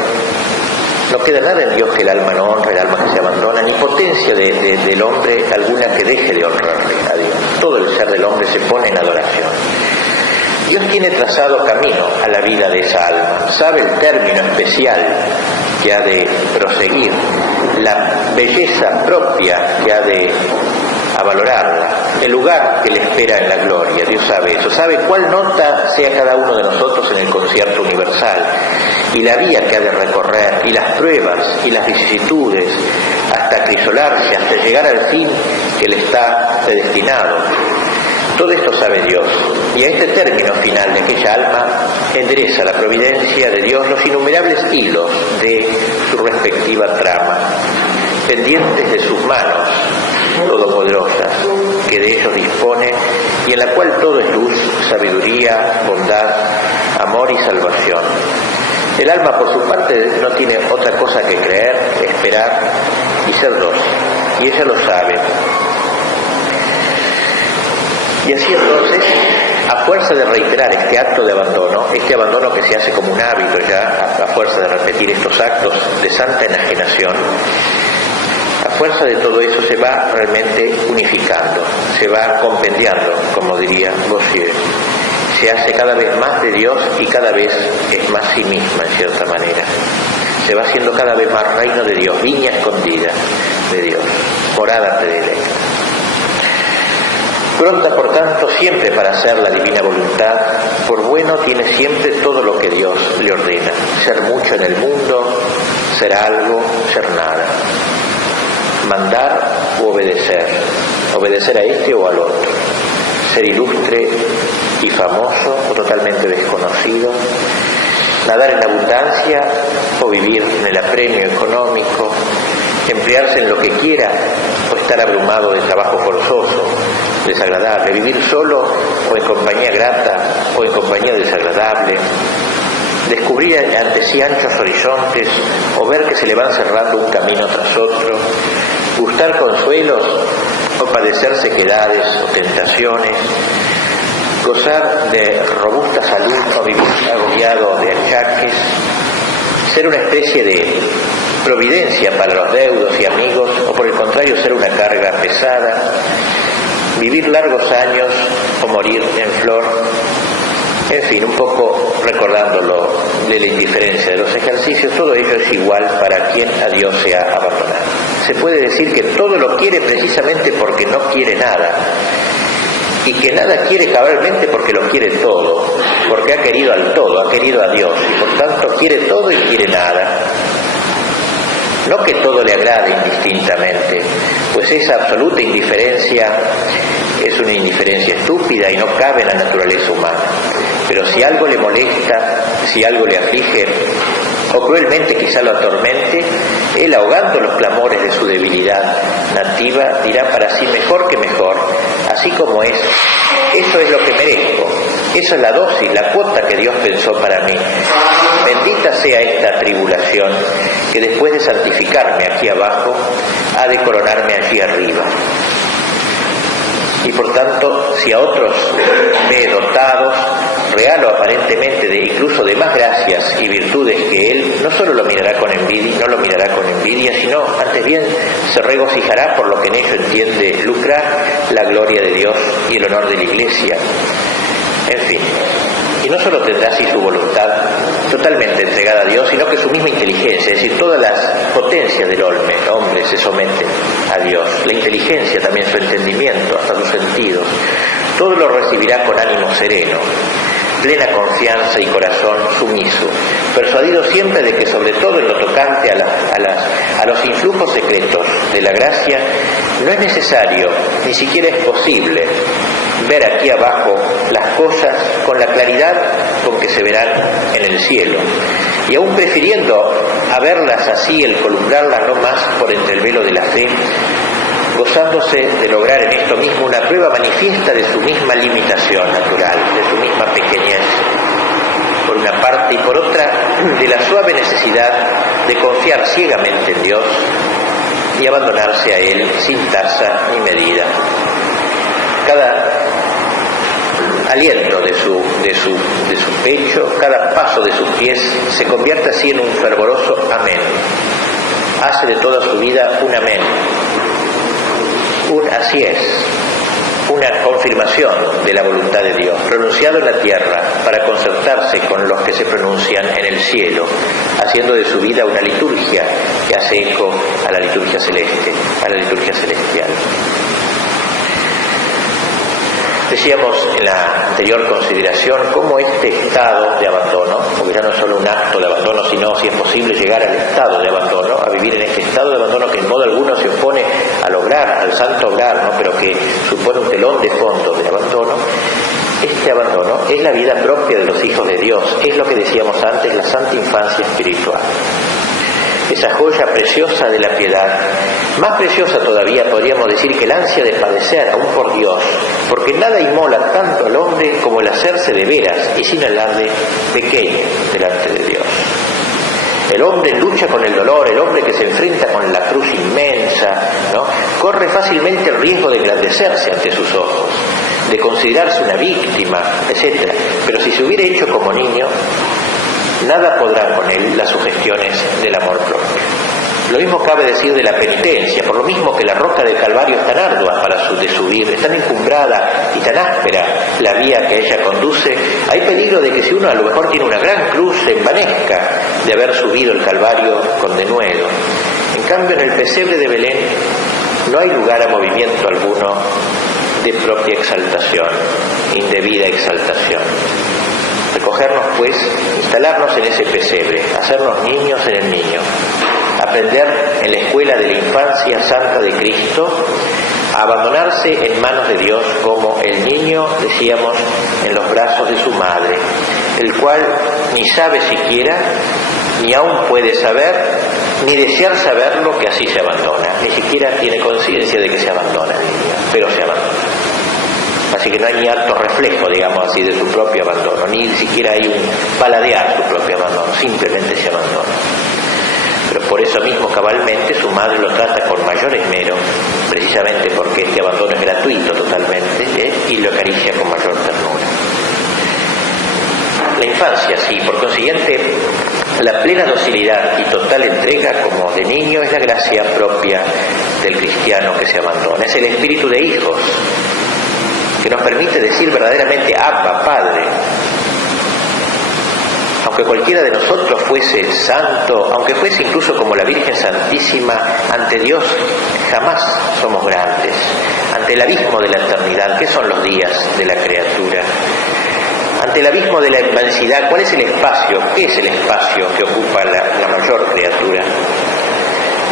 No queda nada en Dios que el alma no honre, el alma que se abandona, ni potencia del hombre alguna que deje de honrarle a Dios. Todo el ser del hombre se pone en adoración. Dios tiene trazado camino a la vida de esa alma, sabe el término especial que ha de proseguir, la belleza propia que ha de valorarla, el lugar que le espera en la gloria. Dios sabe eso, sabe cuál nota sea cada uno de nosotros en el concierto universal, y la vía que ha de recorrer, y las pruebas, y las vicisitudes, hasta acrisolarse, hasta llegar al fin que le está predestinado. Todo esto sabe Dios, y a este término final de aquella alma endereza la providencia de Dios los innumerables hilos de su respectiva trama, pendientes de sus manos todopoderosas, que de ellos dispone, y en la cual todo es luz, sabiduría, bondad, amor y salvación. El alma, por su parte, no tiene otra cosa que creer, esperar y ser dócil, y ella lo sabe. Y así entonces, a fuerza de reiterar este acto de abandono que se hace como un hábito ya, a fuerza de repetir estos actos de santa enajenación, a fuerza de todo eso se va realmente unificando, se va compendiando, como diría Bossuet. Se hace cada vez más de Dios y cada vez es más sí misma, en cierta manera. Se va haciendo cada vez más reino de Dios, viña escondida de Dios, morada predilecta. Pronta, por tanto, siempre para hacer la divina voluntad, por bueno tiene siempre todo lo que Dios le ordena. Ser mucho en el mundo, ser algo, ser nada. Mandar u obedecer, obedecer a este o al otro. Ser ilustre y famoso o totalmente desconocido, nadar en abundancia o vivir en el apremio económico, emplearse en lo que quiera o estar abrumado de trabajo forzoso, desagradable, vivir solo o en compañía grata o en compañía desagradable, descubrir ante sí anchos horizontes o ver que se le van cerrando un camino tras otro, gustar consuelos o padecer sequedades o tentaciones, gozar de robusta salud o vivir agobiado de achaques, ser una especie de providencia para los deudos y amigos o por el contrario ser una carga pesada, vivir largos años o morir en flor. En fin, un poco recordándolo de la indiferencia de los ejercicios, todo ello es igual para quien a Dios se ha abandonado. Se puede decir que todo lo quiere precisamente porque no quiere nada, y que nada quiere cabalmente porque lo quiere todo, porque ha querido al todo, ha querido a Dios, y por tanto quiere todo y quiere nada. No que todo le agrade indistintamente, pues esa absoluta indiferencia es una indiferencia estúpida y no cabe en la naturaleza humana. Pero si algo le molesta, si algo le aflige, o cruelmente quizá lo atormente, él, ahogando los clamores de su debilidad nativa, dirá para sí: mejor que mejor, así como es, eso es lo que merezco, eso es la dosis, la cuota que Dios pensó para mí. Bendita sea esta tribulación, que después de santificarme aquí abajo, ha de coronarme allí arriba. Y por tanto, si a otros ve dotados, real o aparentemente, incluso de más gracias y virtudes que él, no solo lo mirará con envidia, sino antes bien se regocijará por lo que en ello entiende lucrar la gloria de Dios y el honor de la Iglesia. En fin, y no solo tendrá así su voluntad totalmente entregada a Dios, sino que su misma inteligencia, es decir, todas las potencias del hombre se someten a Dios, la inteligencia también, su entendimiento, hasta sus sentidos, todo lo recibirá con ánimo sereno, plena confianza y corazón sumiso, persuadido siempre de que, sobre todo en lo tocante a los influjos secretos de la gracia, no es necesario, ni siquiera es posible, ver aquí abajo las cosas con la claridad con que se verán en el cielo, y aún prefiriendo a verlas así, el columbrarlas no más por entre el velo de la fe, gozándose de lograr en esto mismo una prueba manifiesta de su misma limitación natural, de su misma pequeñez, por una parte, y por otra, de la suave necesidad de confiar ciegamente en Dios y abandonarse a Él sin tasa ni medida. Cada aliento de su pecho, cada paso de sus pies se convierte así en un fervoroso amén. Hace de toda su vida un amén, un así es, una confirmación de la voluntad de Dios, pronunciado en la tierra para concertarse con los que se pronuncian en el cielo, haciendo de su vida una liturgia que hace eco a la liturgia celeste, a la liturgia celestial. Decíamos en la anterior consideración cómo este estado de abandono, porque ya no es solo un acto de abandono, sino, si es posible, llegar al estado de abandono, a vivir en este estado de abandono que en modo alguno se opone al obrar, al santo obrar, ¿no?, pero que supone un telón de fondo de abandono. Este abandono es la vida propia de los hijos de Dios, es lo que decíamos antes, la santa infancia espiritual. Esa joya preciosa de la piedad, más preciosa todavía podríamos decir que el ansia de padecer aún por Dios, porque nada inmola tanto al hombre como el hacerse de veras y sin alarde pequeño delante de Dios. El hombre lucha con el dolor, el hombre que se enfrenta con la cruz inmensa, ¿no?, corre fácilmente el riesgo de engrandecerse ante sus ojos, de considerarse una víctima, etc. Pero si se hubiera hecho como niño, nada podrán con él las sugestiones del amor propio. Lo mismo cabe decir de la penitencia, por lo mismo que la roca del Calvario es tan ardua de subir, es tan encumbrada y tan áspera la vía que ella conduce, hay peligro de que si uno a lo mejor tiene una gran cruz se envanezca de haber subido el Calvario con denuedo. En cambio, en el pesebre de Belén no hay lugar a movimiento alguno de propia exaltación, indebida exaltación. Recogernos, pues, instalarnos en ese pesebre, hacernos niños en el niño, aprender en la escuela de la infancia santa de Cristo, a abandonarse en manos de Dios como el niño, decíamos, en los brazos de su madre, el cual ni sabe siquiera, ni aún puede saber, ni desear saber lo que así se abandona, ni siquiera tiene conciencia de que se abandona el niño, pero se abandona. Así que no hay ni alto reflejo, digamos así, de su propio abandono, ni siquiera hay un paladear su propio abandono, simplemente se abandona. Pero por eso mismo, cabalmente, su madre lo trata con mayor esmero, precisamente porque este abandono es gratuito totalmente, y lo acaricia con mayor ternura. La infancia, sí, por consiguiente, la plena docilidad y total entrega como de niño es la gracia propia del cristiano que se abandona, es el espíritu de hijos, que nos permite decir verdaderamente Abba, Padre. Aunque cualquiera de nosotros fuese santo, aunque fuese incluso como la Virgen Santísima, ante Dios jamás somos grandes. Ante el abismo de la eternidad, ¿qué son los días de la criatura? Ante el abismo de la inmensidad, ¿cuál es el espacio? ¿Qué es el espacio que ocupa la mayor criatura?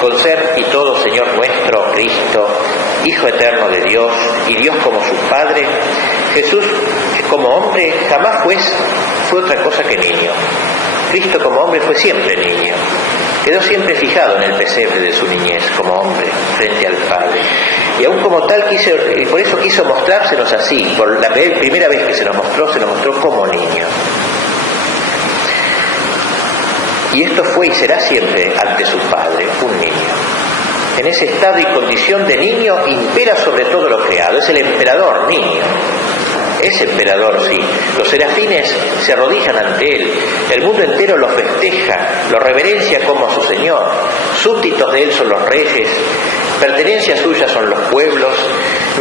Con ser y todo Señor nuestro, Cristo, Hijo eterno de Dios y Dios como su Padre, Jesús como hombre jamás fue otra cosa que niño. Cristo como hombre fue siempre niño. Quedó siempre fijado en el pesebre de su niñez como hombre frente al Padre. Y aún como tal por eso quiso mostrársenos así. Por la primera vez que se nos mostró como niño. Y esto fue y será siempre ante su Padre, un niño. En ese estado y condición de niño impera sobre todo lo creado. Es el emperador niño. Es emperador, sí. Los serafines se arrodillan ante él. El mundo entero lo festeja, lo reverencia como a su Señor. Súbditos de él son los reyes, pertenencia suya son los pueblos,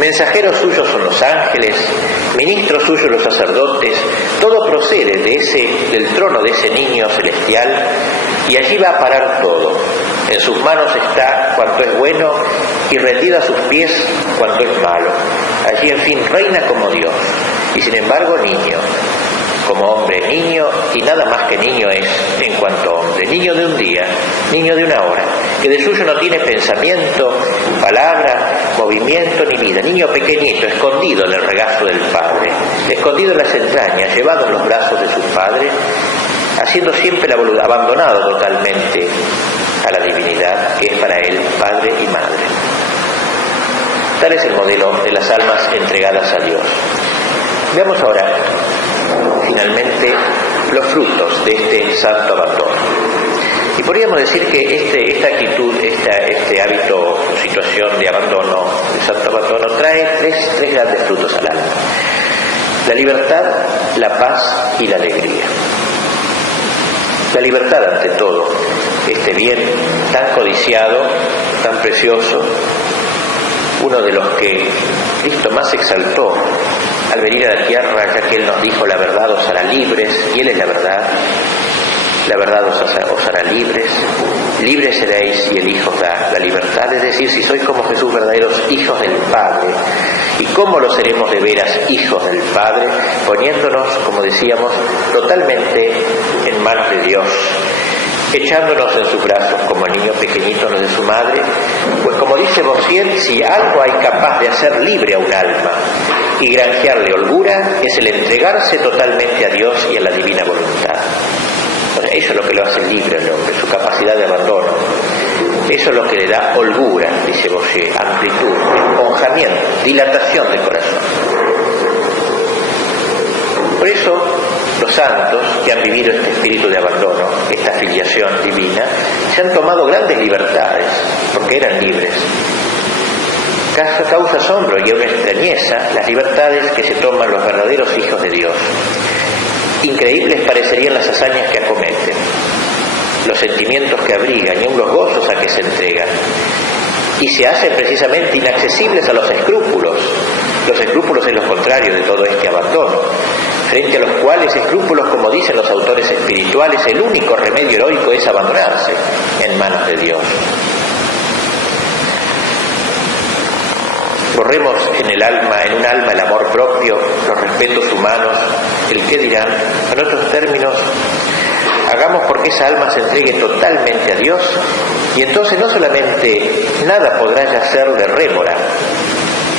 mensajeros suyos son los ángeles, ministros suyos los sacerdotes. Todo procede del trono de ese niño celestial, y allí va a parar todo. En sus manos está cuanto es bueno, y rendido a sus pies cuanto es malo. Allí, en fin, reina como Dios, y sin embargo niño, como hombre niño, y nada más que niño es en cuanto hombre. Niño de un día, niño de una hora, que de suyo no tiene pensamiento, palabra, movimiento ni vida. Niño pequeñito, escondido en el regazo del Padre, escondido en las entrañas, llevado en los brazos de su Padre, haciendo siempre la voluntad, abandonado totalmente a la divinidad, que es para él Padre y Madre. Tal es el modelo de las almas entregadas a Dios. Veamos ahora, finalmente, los frutos de este santo abandono. Y podríamos decir que esta actitud, este hábito o situación de abandono, de santo abandono, trae tres grandes frutos al alma: la libertad, la paz y la alegría. La libertad ante todo, este bien tan codiciado, tan precioso, uno de los que Cristo más exaltó al venir a la tierra, ya que Él nos dijo: la verdad os hará libres, y Él es la verdad os hará libres, libres seréis y el Hijo os da la libertad. Es decir, si sois como Jesús, verdaderos hijos del Padre. ¿Y cómo lo seremos de veras hijos del Padre? Poniéndonos, como decíamos, totalmente en manos de Dios, echándonos en sus brazos como el niño pequeñito de su madre. Pues como dice Bossier, si algo hay capaz de hacer libre a un alma y granjearle holgura, es el entregarse totalmente a Dios y a la divina voluntad. Eso es lo que lo hace libre al hombre, su capacidad de abandono. Eso es lo que le da holgura, dice Bossier, amplitud, esponjamiento, dilatación del corazón. Por eso, los santos que han vivido este espíritu de abandono, esta filiación divina, se han tomado grandes libertades, porque eran libres. Causa asombro y una extrañeza las libertades que se toman los verdaderos hijos de Dios. Increíbles parecerían las hazañas que acometen, los sentimientos que abrigan y aun los gozos a que se entregan. Y se hacen precisamente inaccesibles a los escrúpulos. Los escrúpulos es lo contrario de todo este abandono, frente a los cuales escrúpulos, como dicen los autores espirituales, el único remedio heroico es abandonarse en manos de Dios. Borremos en un alma el amor propio, los respetos humanos, el qué dirán. En otros términos, hagamos porque esa alma se entregue totalmente a Dios, y entonces no solamente nada podrá ya ser de rémora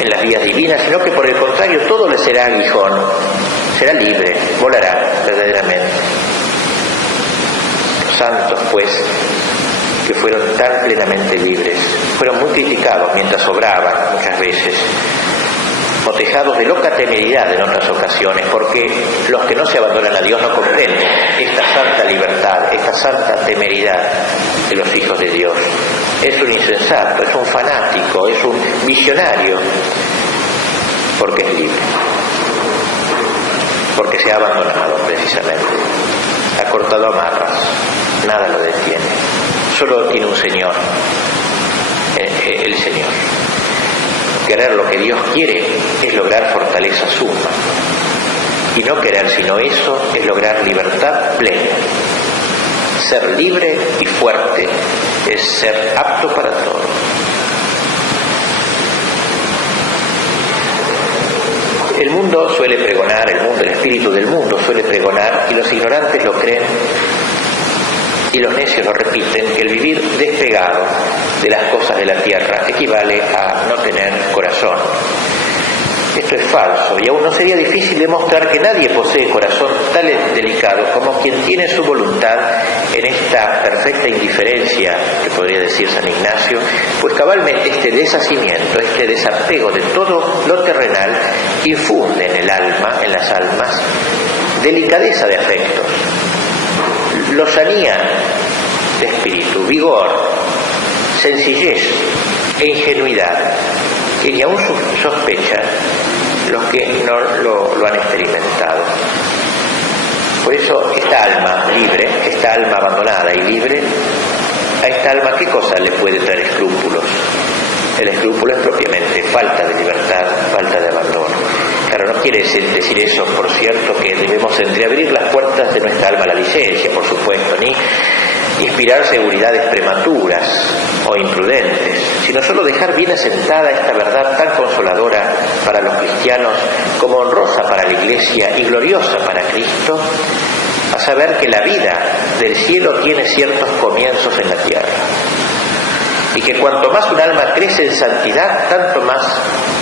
en las vías divinas, sino que por el contrario todo le será aguijón, será libre, volará verdaderamente. Los santos, pues, que fueron tan plenamente libres, fueron muy criticados mientras obraban muchas veces, motejados de loca temeridad en otras ocasiones, porque los que no se abandonan a Dios no comprenden esta santa libertad, esta santa temeridad de los hijos de Dios. Es un insensato, es un fanático, es un visionario, porque es libre, porque se ha abandonado precisamente, ha cortado amarras, nada lo detiene. Solo tiene un Señor, el Señor. Querer lo que Dios quiere es lograr fortaleza suma. Y no querer sino eso es lograr libertad plena. Ser libre y fuerte es ser apto para todo. El mundo suele pregonar, el espíritu del mundo suele pregonar, y los ignorantes lo creen, y los necios lo repiten, que el vivir despegado de las cosas de la tierra equivale a no tener corazón. Esto es falso, y aún no sería difícil demostrar que nadie posee corazón tan delicado como quien tiene su voluntad en esta perfecta indiferencia, que podría decir San Ignacio, pues cabalmente este deshacimiento, este desapego de todo lo terrenal, infunde en el alma, en las almas, delicadeza de afectos, lozanía de espíritu, vigor, sencillez e ingenuidad, que ni aún sospechan los que no lo han experimentado. Por eso esta alma libre, esta alma abandonada y libre, a esta alma ¿qué cosa le puede traer escrúpulos? El escrúpulo es propiamente falta de libertad, falta de abandono. Claro, no quiere decir eso, por cierto, que debemos entreabrir las puertas de nuestra alma a la licencia, por supuesto, ni inspirar seguridades prematuras o imprudentes, sino solo dejar bien asentada esta verdad tan consoladora para los cristianos como honrosa para la Iglesia y gloriosa para Cristo, a saber que la vida del cielo tiene ciertos comienzos en la tierra, y que cuanto más un alma crece en santidad, tanto más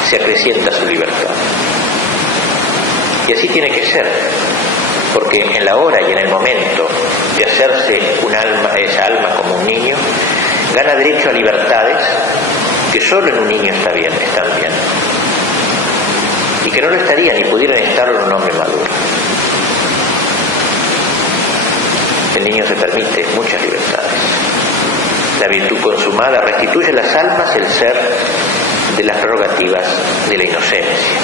se acrecienta su libertad. Y así tiene que ser, porque en la hora y en el momento de hacerse esa alma como un niño, gana derecho a libertades que solo en un niño están bien, y que no lo estarían ni pudieran estarlo en un hombre maduro. El niño se permite muchas libertades. La virtud consumada restituye a las almas el ser de las prerrogativas de la inocencia.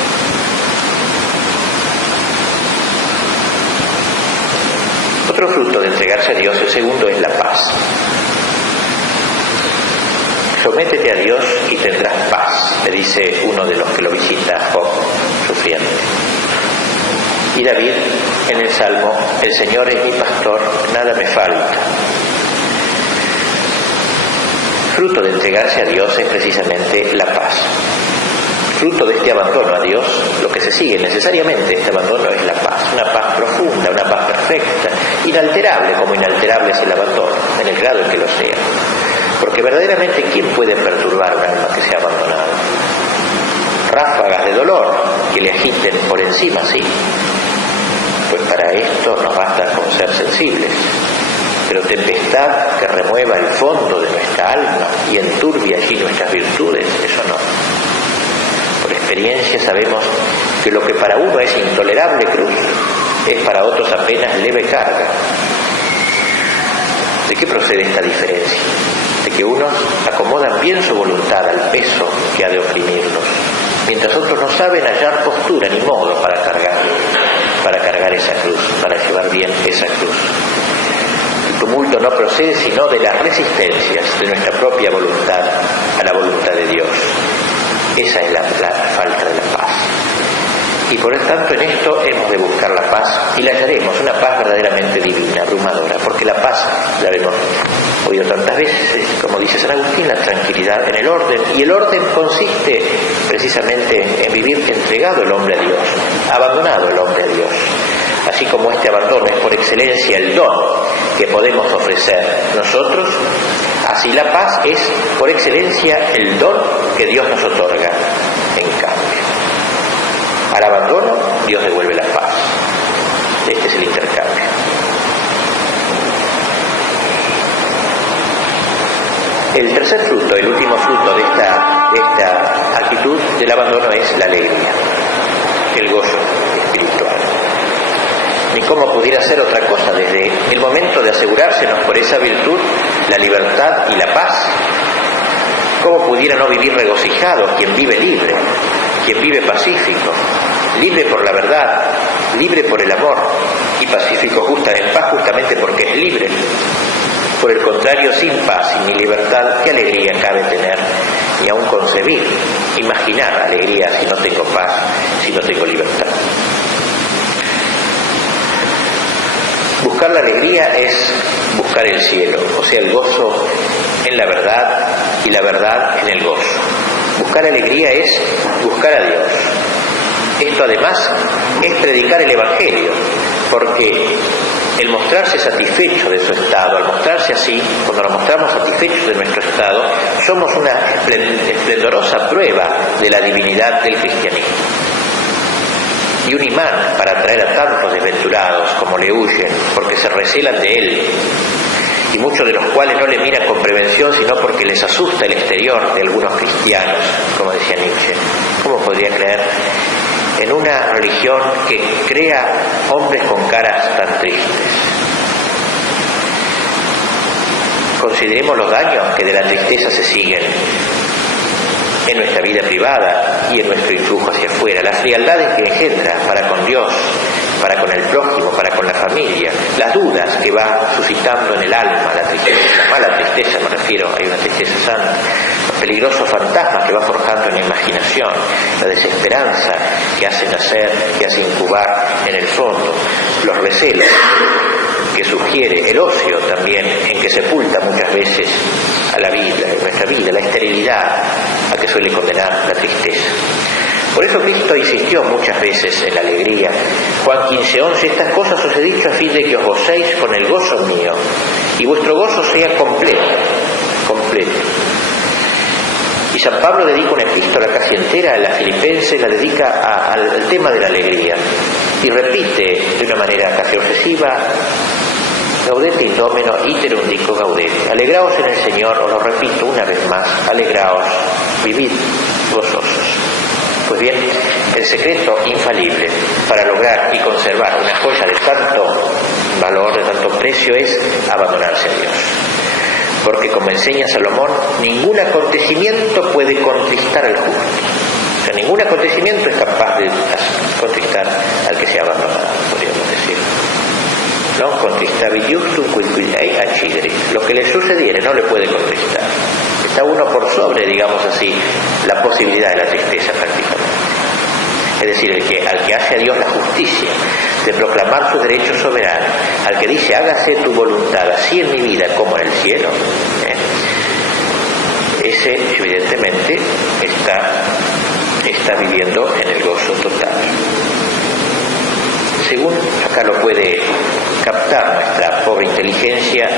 Otro fruto de entregarse a Dios, el segundo, es la paz. Sométete a Dios y tendrás paz, le dice uno de los que lo visita a Job, sufriente. Y David, en el Salmo, el Señor es mi pastor, nada me falta. Fruto de entregarse a Dios es precisamente la paz. Fruto de este abandono a Dios, lo que se sigue necesariamente este abandono es la paz, una paz profunda, una paz perfecta, inalterable como inalterable es el abandono, en el grado en que lo sea. Porque verdaderamente, ¿quién puede perturbar un alma que sea abandonada? Ráfagas de dolor que le agiten por encima, sí. Pues para esto nos basta con ser sensibles. Pero tempestad que remueva el fondo de nuestra alma y enturbie allí nuestras virtudes, eso no. Por experiencia sabemos que lo que para uno es intolerable cruz, es para otros apenas leve carga. ¿De qué procede esta diferencia? De que unos acomodan bien su voluntad al peso que ha de oprimirlos, mientras otros no saben hallar postura ni modo para cargar esa cruz, para llevar bien esa cruz. El tumulto no procede sino de las resistencias de nuestra propia voluntad a la voluntad de Dios. Esa es la falta de la paz. Y por el tanto en esto hemos de buscar la paz, y la hallaremos, una paz verdaderamente divina, abrumadora, porque la paz, la hemos oído tantas veces, como dice San Agustín, la tranquilidad en el orden, y el orden consiste precisamente en vivir entregado el hombre a Dios, abandonado el hombre a Dios. Así como este abandono es por excelencia el don que podemos ofrecer nosotros, así la paz es por excelencia el don que Dios nos otorga en cambio. Al abandono, Dios devuelve la paz. Este es el intercambio. El tercer fruto, el último fruto de esta actitud del abandono es la alegría, el gozo espiritual. Ni cómo pudiera ser otra cosa desde el momento de asegurársenos por esa virtud la libertad y la paz. ¿Cómo pudiera no vivir regocijado quien vive libre, quien vive pacífico, libre por la verdad, libre por el amor y pacífico en paz justamente porque es libre? Por el contrario, sin paz y ni libertad, ¿qué alegría cabe tener, ni aún concebir, imaginar alegría si no tengo paz, si no tengo libertad? Buscar la alegría es buscar el cielo, o sea, el gozo en la verdad y la verdad en el gozo. Buscar alegría es buscar a Dios. Esto además es predicar el Evangelio, porque el mostrarse satisfecho de su estado, al mostrarse así, cuando nos mostramos satisfechos de nuestro estado, somos una esplendorosa prueba de la divinidad del cristianismo. y un imán para atraer a tantos desventurados como le huyen, porque se recelan de él, y muchos de los cuales no le miran con prevención, sino porque les asusta el exterior de algunos cristianos, como decía Nietzsche. ¿Cómo podría creer en una religión que crea hombres con caras tan tristes? Consideremos los daños que de la tristeza se siguen en nuestra vida privada y en nuestro influjo hacia afuera, las frialdades que engendra para con Dios, para con el prójimo, para con la familia, las dudas que va suscitando en el alma la tristeza, la mala tristeza me refiero, hay una tristeza santa, los peligrosos fantasmas que va forjando en la imaginación, la desesperanza que hace nacer, que hace incubar en el fondo, los recelos que sugiere, el ocio también en que sepulta muchas veces a la vida, en nuestra vida, la esterilidad a que suele condenar la tristeza. Por eso Cristo insistió muchas veces en la alegría. Juan 15:11, estas cosas os he dicho a fin de que os gocéis con el gozo mío, y vuestro gozo sea completo. Y San Pablo dedica una epístola casi entera a la Filipenses, la dedica al tema de la alegría, y repite de una manera casi obsesiva: Gaudete in Domino iterum dico gaudete. Alegraos en el Señor, os lo repito una vez más, alegraos, vivid gozosos. Pues bien, el secreto infalible para lograr y conservar una joya de tanto valor, de tanto precio, es abandonarse a Dios. Porque, como enseña Salomón, ningún acontecimiento puede contristar al justo. O sea, ningún acontecimiento es capaz de contristar al que se ha abandonado, podríamos decir. No contristavi justum quid ei accidere. Lo que le sucediere no le puede contristar. Está uno por sobre, digamos así, la posibilidad de la tristeza prácticamente. Es decir, al que hace a Dios la justicia de proclamar su derecho soberano, al que dice hágase tu voluntad así en mi vida como en el cielo, ese evidentemente está viviendo en el gozo total. Según acá lo puede captar nuestra pobre inteligencia,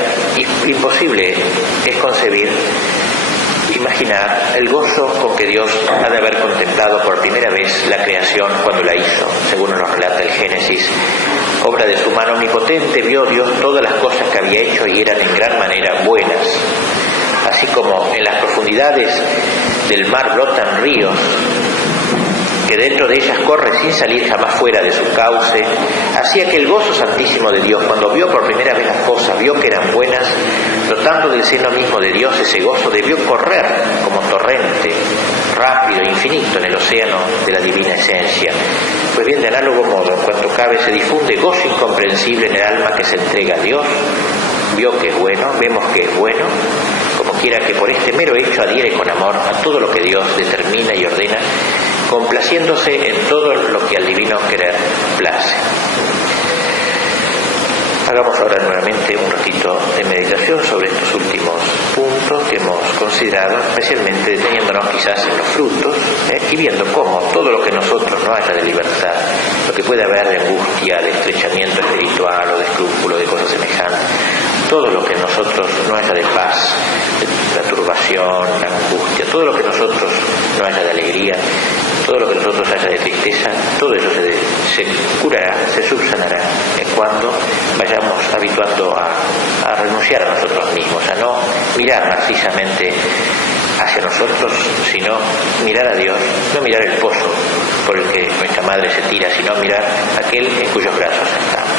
imposible es concebir, imaginar el gozo con que Dios ha de haber contemplado por primera vez la creación cuando la hizo. Según nos relata el Génesis, obra de su mano omnipotente, vio Dios todas las cosas que había hecho y eran en gran manera buenas. Así como en las profundidades del mar brotan ríos, que dentro de ellas corre sin salir jamás fuera de su cauce, hacía que el gozo santísimo de Dios, cuando vio por primera vez las cosas, vio que eran buenas, brotando del seno mismo de Dios, ese gozo debió correr como torrente, rápido e infinito en el océano de la divina esencia. Pues bien, de análogo modo, en cuanto cabe, se difunde gozo incomprensible en el alma que se entrega a Dios, vio que es bueno, vemos que es bueno, como quiera que por este mero hecho adhiere con amor a todo lo que Dios determina y ordena, complaciéndose en todo lo que al divino querer place. Hagamos ahora nuevamente un ratito de meditación sobre estos últimos puntos que hemos considerado, especialmente deteniéndonos quizás en los frutos, y viendo cómo todo lo que nosotros no haya de libertad, lo que puede haber de angustia, de estrechamiento espiritual o de escrúpulo, de cosas semejantes, todo lo que en nosotros no haya de paz, de la turbación, la angustia, todo lo que en nosotros no haya de alegría, todo lo que en nosotros haya de tristeza, todo eso se curará, se subsanará cuando vayamos habituando a renunciar a nosotros mismos, a no mirar narcisamente hacia nosotros, sino mirar a Dios, no mirar el pozo por el que nuestra madre se tira, sino mirar aquel en cuyos brazos estamos.